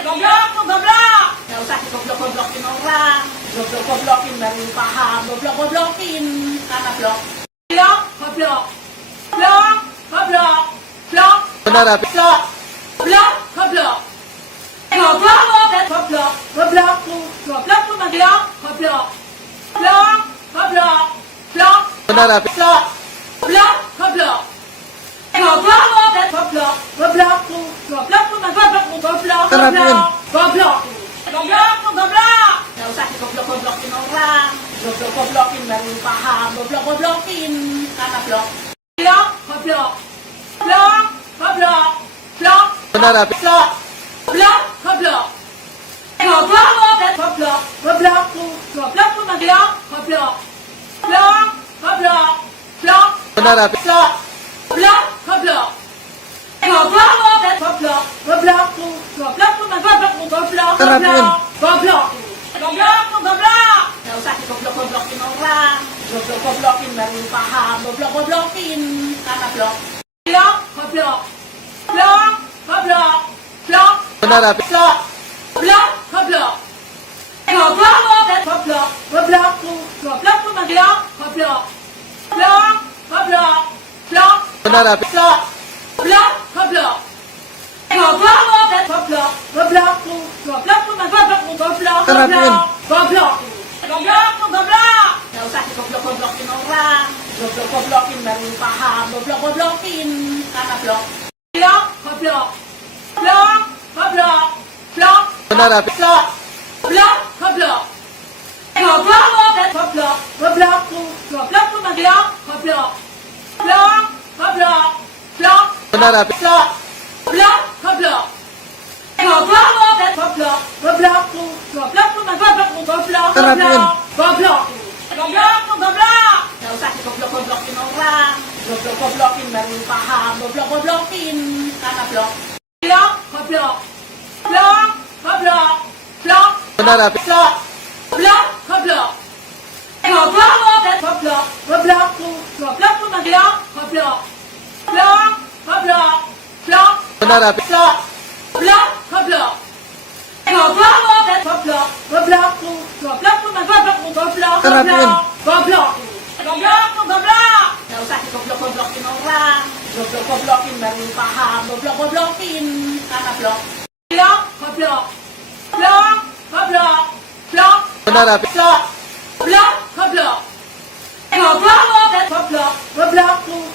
Goblok po goblok. Daw sa goblok-goblokin orang. Goblok-goblokin baru paham. Goblok-goblokin. Karena blok. Blok. Goblok. Blok. Goblok. Blok. Hanapin. Blok. Blok. Goblok. Goblok. Goblok. Goblok. Goblok po mag-lock. Goblok. Blok. Goblok. Blok. Hanapin. Blok. Blok. Goblok. Goblok. Goblok. Goblok. Goblok po mag-goblok. Goblok. Hanapin. Goblok. Goblok po goblok. Daw sa goblok-goblokin orang. Goblok-goblokin baru paham. Goblok-goblokin. Karena blok. Blok. Goblok. Blok. Goblok. Blok. Hanapin. Blok. Blok. Goblok. Goblok. Goblok. Goblok. Goblok po mag-lock. Goblok. Blok. Goblok. Blok. Hanapin. Blok. Blok. Goblok. Goblok. Goblok. Goblok. Goblok po mag-goblok. Goblok. Hanapin. Goblok. Goblok po goblok. Daw sa goblok-goblokin orang. Goblok-goblokin baru paham. Goblok-goblokin. Karena blok. Blok. Goblok. Blok. Goblok. Blok. Hanapin. Blok. Blok. Goblok. Goblok. Goblok. Goblok. Goblok po mag-lock. Goblok. Blok. Goblok. Blok. Hanapin. Blok. Blok. Goblok. Goblok. Goblok. Goblok. Goblok po mag-goblok. Goblok. Hanapin. Goblok. Goblok po goblok. Daw sa goblok-goblokin orang. Goblok-goblokin baru paham. Goblok-goblokin. Karena blok. Blok. Goblok. Blok. Goblok. Blok. Hanapin. Blok. Blok. Goblok. Goblok. Goblok. Goblok. Goblok po mag-lock. Goblok. Blok. Goblok. Blok. Hanapin. Blok. Blok. Goblok. Goblok. Goblok. Goblok. Goblok po mag-goblok. Goblok. Hanapin. Goblok. Goblok po goblok. Daw sa goblok-goblokin orang. Goblok-goblokin baru paham. Goblok-goblokin. Karena blok. Blok. Goblok. Blok. Goblok. Blok. Hanapin. Blok. Blok. Goblok. Goblok. Goblok. Goblok. Goblok po mag-lock. Goblok. Blok. Goblok. Blok. Hanapin. Blok. Blok. Goblok. Goblok, goblok lu, goblok, Kenapa? goblok, goblok. Gak usah digoblok-goblokin orang, goblok-goblokin baru paham, goblok-goblokin, karena blok, goblok, blok, Benar, Abi. blok, goblok, goblok lu, goblok, goblok, blok, Benar, Abi.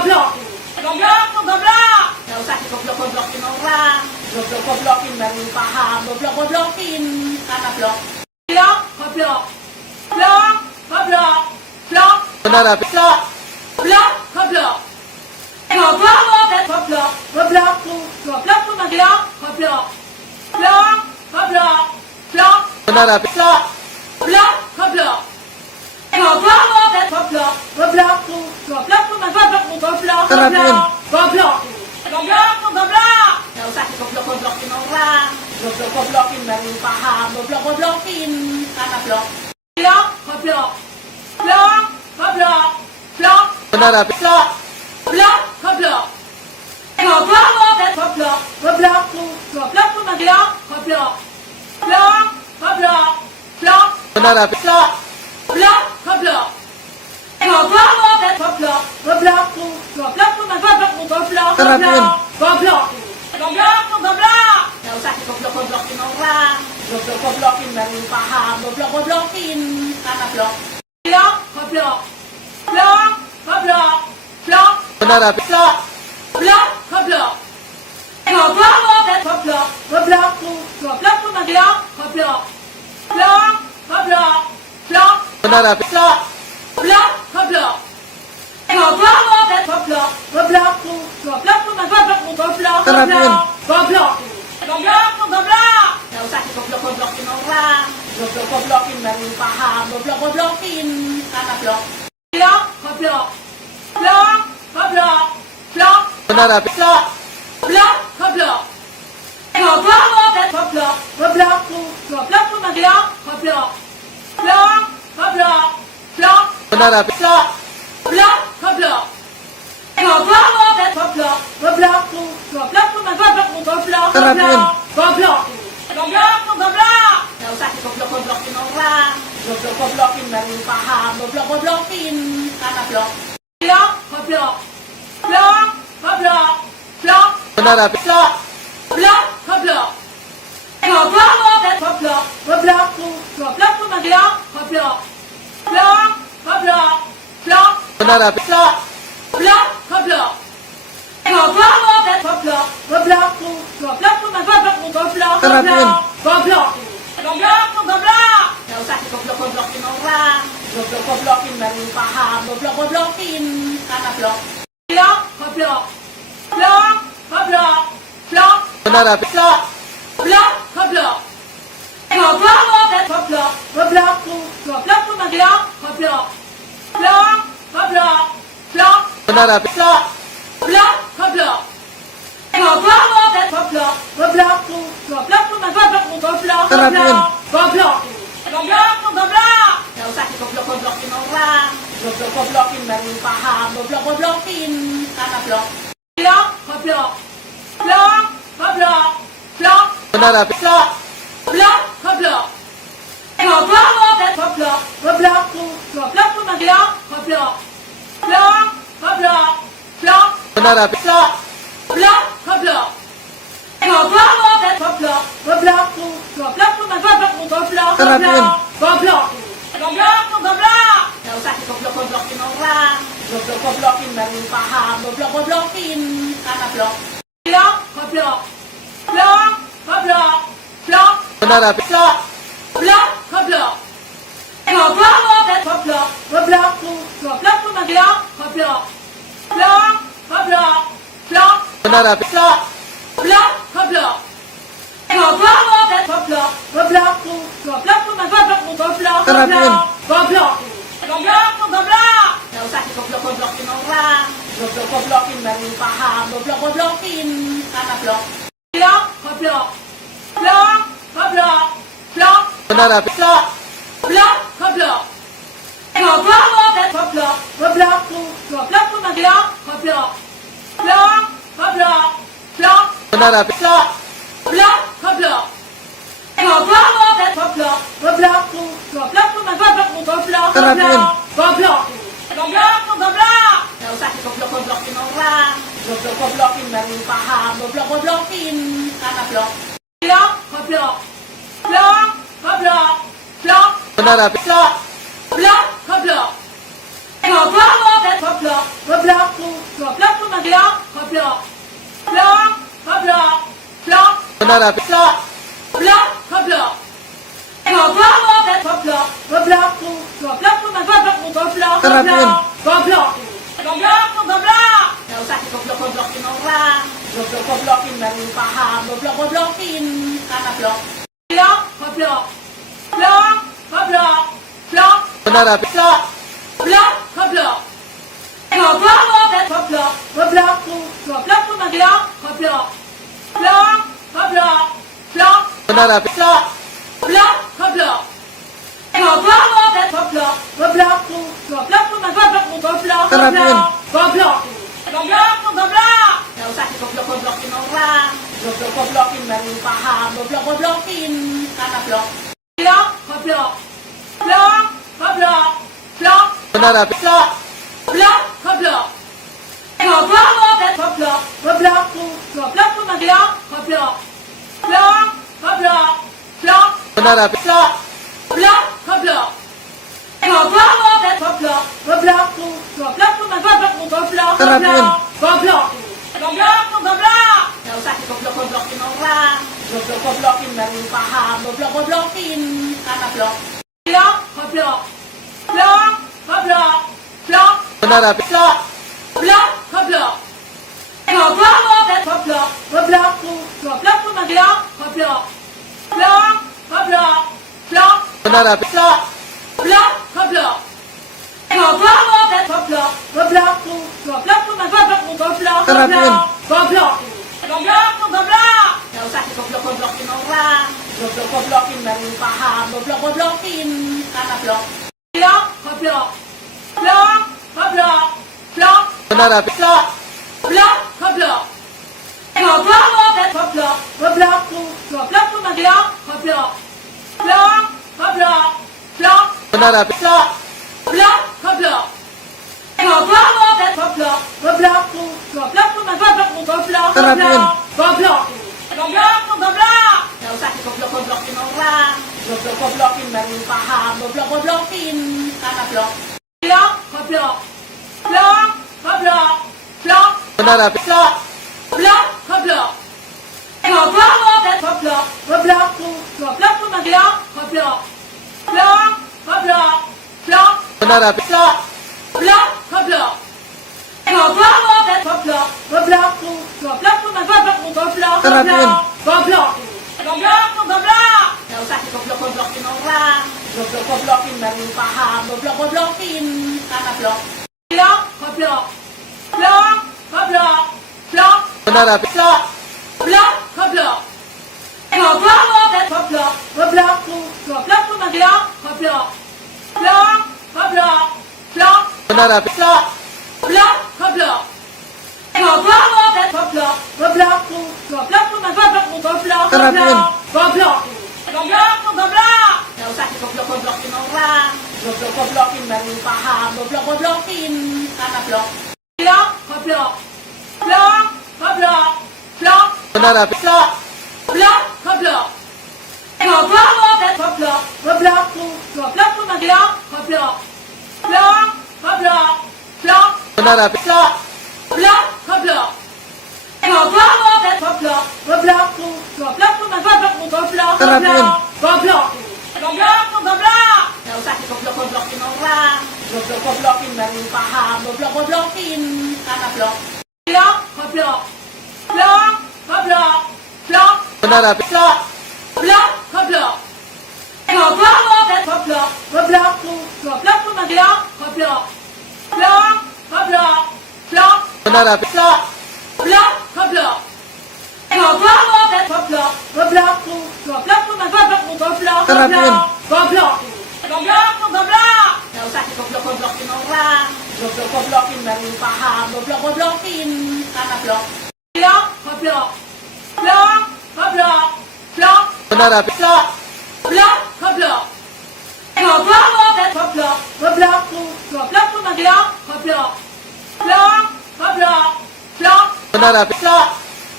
goblok, goblok lu, goblok. Gak usah digoblok-goblokin orang, goblok-goblokin baru paham, goblok-goblokin, karena blok, goblok, blok, Benar, Abi. goblok, goblok lu, goblok, blok, Benar, Abi. goblok lu, goblok. Gak usah digoblok-goblokin orang, goblok-goblokin baru paham, goblok-goblokin, karena blok, goblok, blok, Benar, Abi. goblok lu, goblok, blok, Benar, Abi. goblok goblok. Gak usah digoblok-goblokin orang, goblok-goblokin baru paham, goblok-goblokin, karena blok, goblok, blok, Benar, Abi. goblok lu, goblok, blok, Benar, Abi. goblok goblok. Gak usah digoblok-goblokin orang, goblok-goblokin baru paham, goblok-goblokin, karena blok, goblok, Benar, Abi. goblok lu, goblok, Benar, Abi. goblok goblok. Gak usah digoblok-goblokin orang, goblok-goblokin baru paham, goblok-goblokin, karena blok, goblok, Benar, Abi. goblok lu, Benar, Abi. goblok goblok. Gak usah digoblok-goblokin orang, goblok-goblokin baru paham, goblok-goblokin, karena blok, goblok, Benar, Abi. goblok Benar, Abi. goblok goblok. Gak usah digoblok-goblokin orang, goblok-goblokin baru paham, goblok-goblokin, karena blok, goblok, Benar, Abi. goblok Benar, Abi. goblok Gak usah digoblok-goblokin orang, goblok-goblokin baru paham, goblok-goblokin, karena blok, goblok Benar, Abi. goblok Benar, Abi. goblok Gak usah digoblok-goblokin orang, goblok-goblokin baru paham, goblok-goblokin, karena blok, Benar, Abi. Goblok mo. Goblok mo mag-lock. Goblok. Block. Goblok. Block. Hanapin. Block. Block. Goblok. Goblok mo. Goblok. Goblok mo. Goblok mo mag-goblok mo. Goblok. Hanapin. Goblok. Goblok mo. Goblok. Nggak usah goblok-goblokin orang. Goblok-goblokin baru paham. Goblok-goblokin. Karena blok. Blok. Goblok. Blok. Goblok. Blok. Hanapin. Blok. Blok. Goblok. Goblok mo. Goblok. Goblok mo. Goblok mo mag-lock. Goblok. Blok. Goblok. Blok. Hanapin. Blok. Blok. Goblok. Goblok mo. Goblok. Goblok mo. Goblok mo mag-goblok mo. Goblok. Hanapin. Goblok. Goblok mo. Goblok. Nggak usah goblok-goblokin orang. Goblok-goblokin baru paham. Goblok-goblokin. Karena blok. Blok. Goblok. Blok. Goblok. Blok. Hanapin. Blok. Blok. Goblok. Goblok mo. Goblok. Goblok mo. Goblok mo mag-lock. Goblok. Blok. Goblok. Blok. Hanapin. Blok. Blok. Goblok. Goblok mo. Goblok. Goblok mo. Goblok mo mag-goblok mo. Goblok. Hanapin. Goblok. Goblok mo. Goblok. Nggak usah goblok-goblokin orang. Goblok-goblokin baru paham. Goblok-goblokin. Karena blok. Blok. Goblok. Blok. Goblok. Blok. Hanapin. Blok. Blok. Goblok. Goblok mo. Goblok. Goblok mo. Goblok mo mag-lock. Goblok. Blok. Goblok. Blok. Hanapin. Blok. Blok. Goblok. Goblok mo. Goblok. Goblok mo. Goblok mo mag-goblok mo. Goblok. Hanapin. Goblok. Goblok mo. Goblok. Nggak usah goblok-goblokin orang. Goblok-goblokin baru paham. Goblok-goblokin. Karena blok. Blok. Goblok. Blok. Goblok. Blok. Hanapin. Blok. Blok. Goblok. Goblok mo. Goblok. Goblok mo. Goblok mo mag-lock. Goblok. Blok. Goblok. Blok. Hanapin. Blok. Blok. Goblok. Goblok mo. Goblok. Goblok mo. Goblok mo mag-goblok mo. Goblok. Hanapin. Goblok. Goblok mo. Goblok. Nggak usah goblok-goblokin orang. Goblok-goblokin baru paham. Goblok-goblokin. Karena blok. Blok. Goblok. Blok. Goblok. Blok. Hanapin. Blok. Blok. Goblok. Goblok mo. Goblok. Goblok mo. Goblok mo mag-lock. Goblok. Blok. Goblok. Blok. Hanapin. Blok. Blok. Goblok. Goblok mo. Goblok. Goblok mo. Goblok mo mag-goblok mo. Goblok. Hanapin. Goblok. Goblok mo. Goblok. Nggak usah goblok-goblokin orang. Goblok-goblokin baru paham. Goblok-goblokin. Karena blok. Blok. Goblok. Blok. Goblok. Blok. Hanapin. Blok. Blok. Goblok. Goblok mo. Goblok. Goblok mo. Goblok mo mag-lock. Goblok. Blok. Goblok. Blok. Hanapin. Blok. Blok. Goblok. Goblok mo. Goblok. Goblok mo. Goblok mo mag-goblok mo. Goblok. Hanapin. Goblok. Goblok mo. Goblok. Nggak usah goblok-goblokin orang. Goblok-goblokin baru paham. Goblok-goblokin. Karena blok. Blok. Goblok. Blok. Goblok. Blok. Hanapin. Blok. Blok. Goblok. Goblok mo. Goblok. Goblok mo. Goblok mo mag-lock. Goblok. Blok. Goblok. Blok. Hanapin. Blok. Blok. Goblok. Goblok mo. Goblok. Goblok mo. Goblok mo mag-goblok mo. Goblok. Hanapin. Goblok. Goblok mo. Goblok. Nggak usah goblok-goblokin orang. Goblok-goblokin baru paham. Goblok-goblokin. Karena blok. Blok. Goblok. Blok. Goblok. Blok. Hanapin. Blok. Blok. Goblok. Goblok mo. Goblok. Goblok mo. Goblok mo mag-lock. Goblok. Blok. Goblok. Blok. Hanapin. Blok. Blok. Goblok. Goblok mo. Goblok. Goblok mo. Goblok mo mag-goblok mo. Goblok. Hanapin. Goblok. Goblok mo. Goblok. Nggak usah goblok-goblokin orang. Goblok-goblokin baru paham. Goblok-goblokin. Karena blok. Blok. Goblok. Blok. Goblok. Blok. Hanapin. Blok. Blok. Goblok. Goblok mo. Goblok. Goblok mo. Goblok mo mag-lock. Goblok. Blok. Goblok. Blok. Hanapin. Blok. Blok. Goblok. Goblok mo. Goblok. Goblok mo. Goblok mo mag-goblok mo. Goblok. Hanapin. Goblok. Goblok mo. Goblok. Nggak usah goblok-goblokin orang. Goblok-goblokin baru paham. Goblok-goblokin karena blok. Blok, goblok. Blok, goblok. Blok, Benar, Api. blok. Blok, goblok. Goblok, goblok. Goblok, goblok, goblok, goblok. Blok, goblok. Blok, Benar, Api. blok.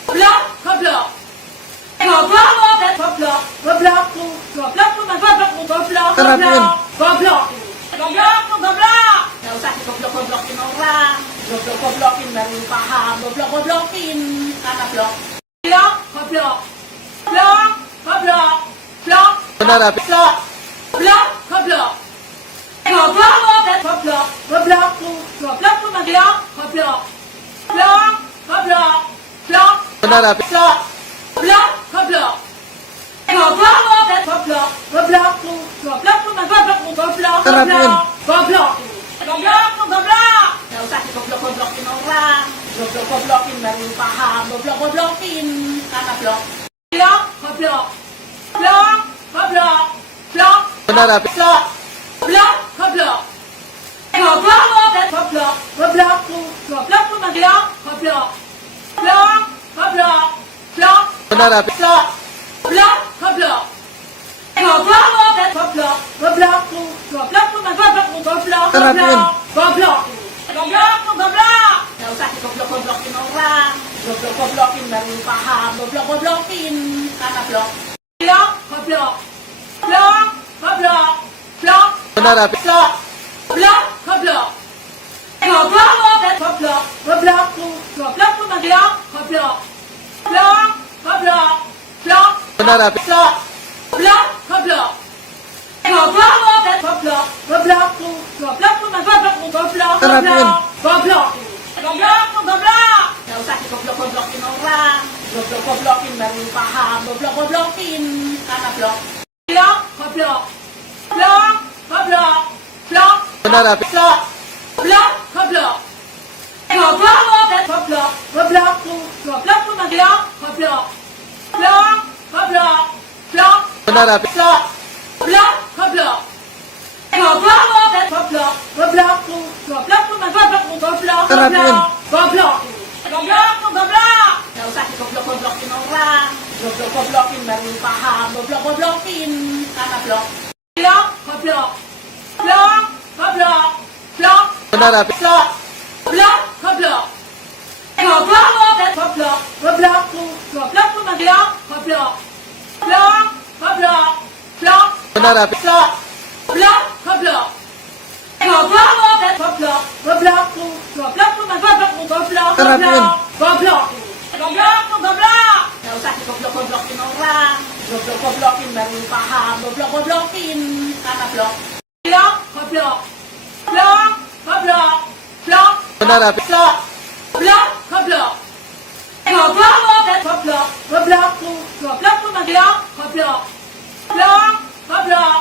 Blok, goblok. Goblok, goblok. Goblok, goblok, goblok, Kenapa, Yun? goblok. Goblok, goblok. Gak usah digoblok-goblokin orang. Goblok-goblokin baru paham. Goblok-goblokin karena blok. Blok, goblok. Blok, goblok. Blok, Benar, Api. blok. Blok, goblok. Goblok, goblok. Goblok, goblok, goblok, goblok. Blok, goblok. Blok, Benar, Api. blok. Blok, goblok. Goblok, goblok. Goblok, goblok, goblok, Kenapa, Yun? goblok. Goblok, goblok. Gak usah digoblok-goblokin orang. Goblok-goblokin baru paham. Goblok-goblokin karena blok. Blok, goblok. Blok, goblok. Blok, Benar, Api. blok. Blok, goblok. Goblok, goblok. Goblok, goblok, goblok, goblok. Blok, goblok. Blok, Benar, Api. blok. Blok, goblok. Goblok, goblok. Goblok, goblok, goblok, Kenapa, Yun? goblok. Goblok, goblok. Gak usah digoblok-goblokin orang. Goblok-goblokin baru paham. Goblok-goblokin karena blok. Blok, goblok. Blok, goblok. Blok, Benar, Api. blok. Blok, goblok. Goblok, goblok. Goblok, goblok, goblok, goblok. Blok, goblok. Blok, Benar, Api. blok. Blok, goblok. Goblok, goblok. Goblok, goblok, goblok, Kenapa, Yun? goblok. Goblok, goblok. Gak usah digoblok-goblokin orang. Goblok-goblokin baru paham. Goblok-goblokin karena blok. Blok, goblok. Blok, goblok. Blok, Benar, Api. blok. Blok, goblok. Goblok, goblok. Goblok, goblok, goblok, goblok. Blok, goblok. Blok, Benar, Api. blok. Blok, goblok. Goblok, goblok. Goblok, goblok, goblok, Kenapa, Yun? goblok. Goblok, goblok. Gak usah digoblok-goblokin orang. Goblok-goblokin baru paham. Goblok-goblokin karena blok. Blok, goblok. Blok, goblok. Blok, Benar, Api. blok. Blok, goblok. Goblok, goblok. Goblok, goblok, goblok, goblok. Blok, goblok. Blok, Benar, Api. blok. Blok, goblok. Goblok, goblok. Goblok, goblok, goblok, Kenapa, Yun? goblok. Goblok, goblok. Gak usah digoblok-goblokin orang. Goblok-goblokin baru paham. Goblok-goblokin karena blok. Blok, goblok. Blok, goblok. Blok, Benar, Api. blok. Blok, goblok. Goblok, goblok. Goblok, goblok, goblok, goblok. Blok, goblok.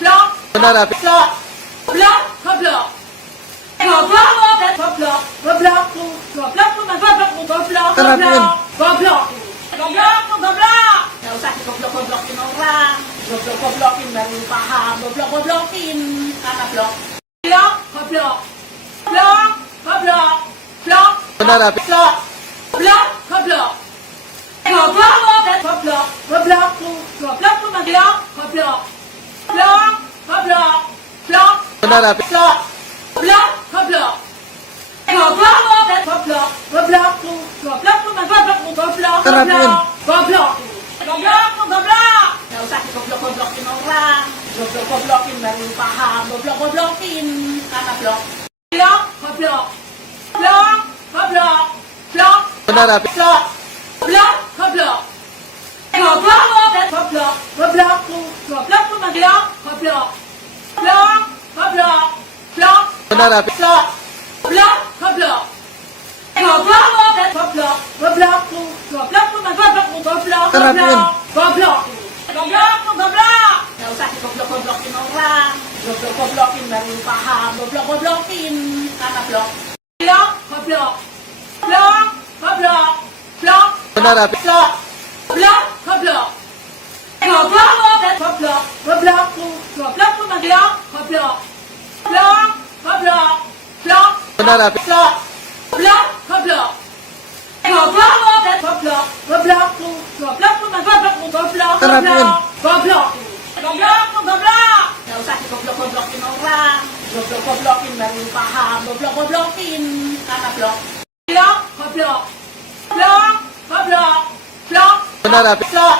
Blok, Benar, Api. blok. Blok, goblok. Goblok, goblok. Goblok, goblok, goblok, Kenapa, Yun? goblok. Goblok, goblok. Gak usah digoblok-goblokin orang. Goblok-goblokin baru paham. Goblok-goblokin karena blok. Blok, goblok. Blok, goblok. Blok, Benar, Api. blok. Blok, goblok. Goblok, goblok. Goblok, goblok, goblok, goblok. Blok, goblok. Blok, Benar, Api. blok. Blok, goblok. Goblok, goblok. Goblok, goblok, goblok, Kenapa, Yun? goblok. Goblok, goblok. Gak usah digoblok-goblokin orang. Goblok-goblokin baru paham. Goblok-goblokin karena blok. Blok, goblok. Blok, goblok. Blok, Benar, Api. blok. Blok, goblok. Goblok, goblok. Goblok, goblok, goblok, goblok. Blok, goblok. Blok, Benar, Api. blok. Blok, goblok. Goblok, goblok. Goblok, goblok, goblok, Kenapa, Yun? goblok. Goblok, goblok. Gak usah digoblok-goblokin orang. Goblok-goblokin baru paham. Goblok-goblokin karena blok. Blok, goblok. Blok, goblok. Blok, Benar, Api. blok. Blok, goblok. Goblok, goblok. Goblok, goblok, goblok, goblok. Blok, goblok. Blok, Hanapin. Block. Block. Goblok. Goblok mo. Goblok. Goblok mo. Goblok mo. Goblok mo. Goblok. Hanapin. Goblok. Goblok mo. Goblok. Nggak usah digoblok-goblokin orang. Goblok-goblokin baru paham. Goblok-goblokin. Karena blok. Blok. Goblok. Blok. Goblok. Blok. Hanapin. Blok.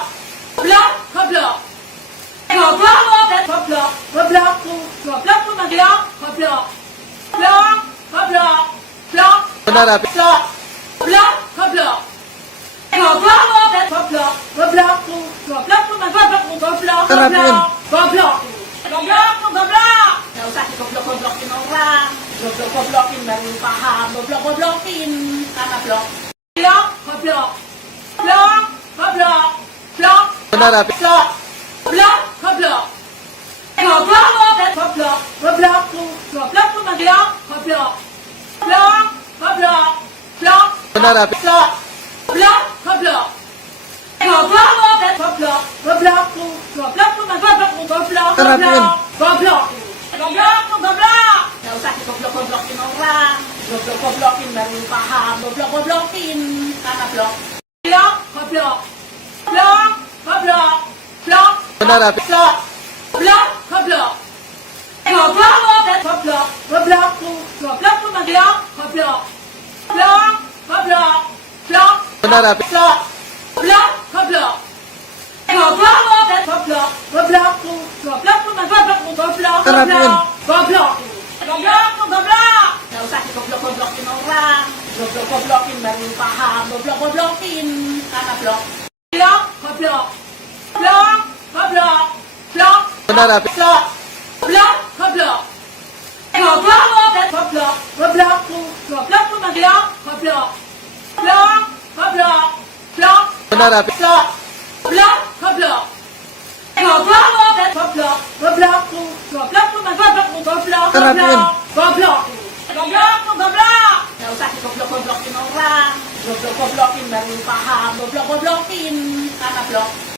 Blok. Goblok. Goblok mo. Goblok. Goblok mo. Goblok mo. Goblok. Goblok. Blok. Goblok. Blok. Hanapin. Blok. Blok. Goblok. Goblok mo. Goblok. Goblok mo. Goblok mo. Goblok mo. Goblok. Hanapin. Goblok. Goblok mo. Goblok. Nggak usah digoblok-goblokin orang. Goblok-goblokin baru paham. Goblok-goblokin. Karena blok. Blok. Goblok. Blok. Goblok. Blok. Hanapin. Blok. Blok. Goblok. Goblok mo. Goblok. Goblok mo. Goblok mo. Goblok. Goblok. Blok. Goblok. Blok. Hanapin. Blok. Blok. Goblok. Goblok mo. Goblok. Goblok mo. Goblok mo. Goblok mo. Goblok. Hanapin. Goblok. Goblok mo. Goblok. Nggak usah digoblok-goblokin orang. Goblok-goblokin baru paham. Goblok-goblokin. Karena blok. Blok. Goblok. Blok. Goblok. Blok. Hanapin. Blok. Blok. Goblok. Goblok mo. Goblok. Goblok mo. Goblok mo. Goblok. Goblok. Blok. Goblok. Blok. Hanapin. Blok. Blok. Goblok. Goblok mo. Goblok. Goblok mo. Goblok mo. Goblok mo. Goblok. Hanapin. Goblok. Goblok mo. Goblok. Nggak usah digoblok-goblokin orang. Goblok-goblokin baru paham. Goblok-goblokin. Karena blok. Blok. Goblok. Blok. Goblok. Blok. Hanapin. Blok. Blok. Goblok. Goblok mo. Goblok. Goblok mo. Goblok mo. Goblok. Goblok. Blok. Goblok. Blok. Hanapin. Blok. Blok. Goblok. Goblok mo. Goblok. Goblok mo. Goblok mo. Goblok mo. Goblok. Hanapin. Goblok. Goblok mo. Goblok. Nggak usah digoblok-goblokin orang. Goblok-goblokin baru paham. Goblok-goblokin. Karena blok.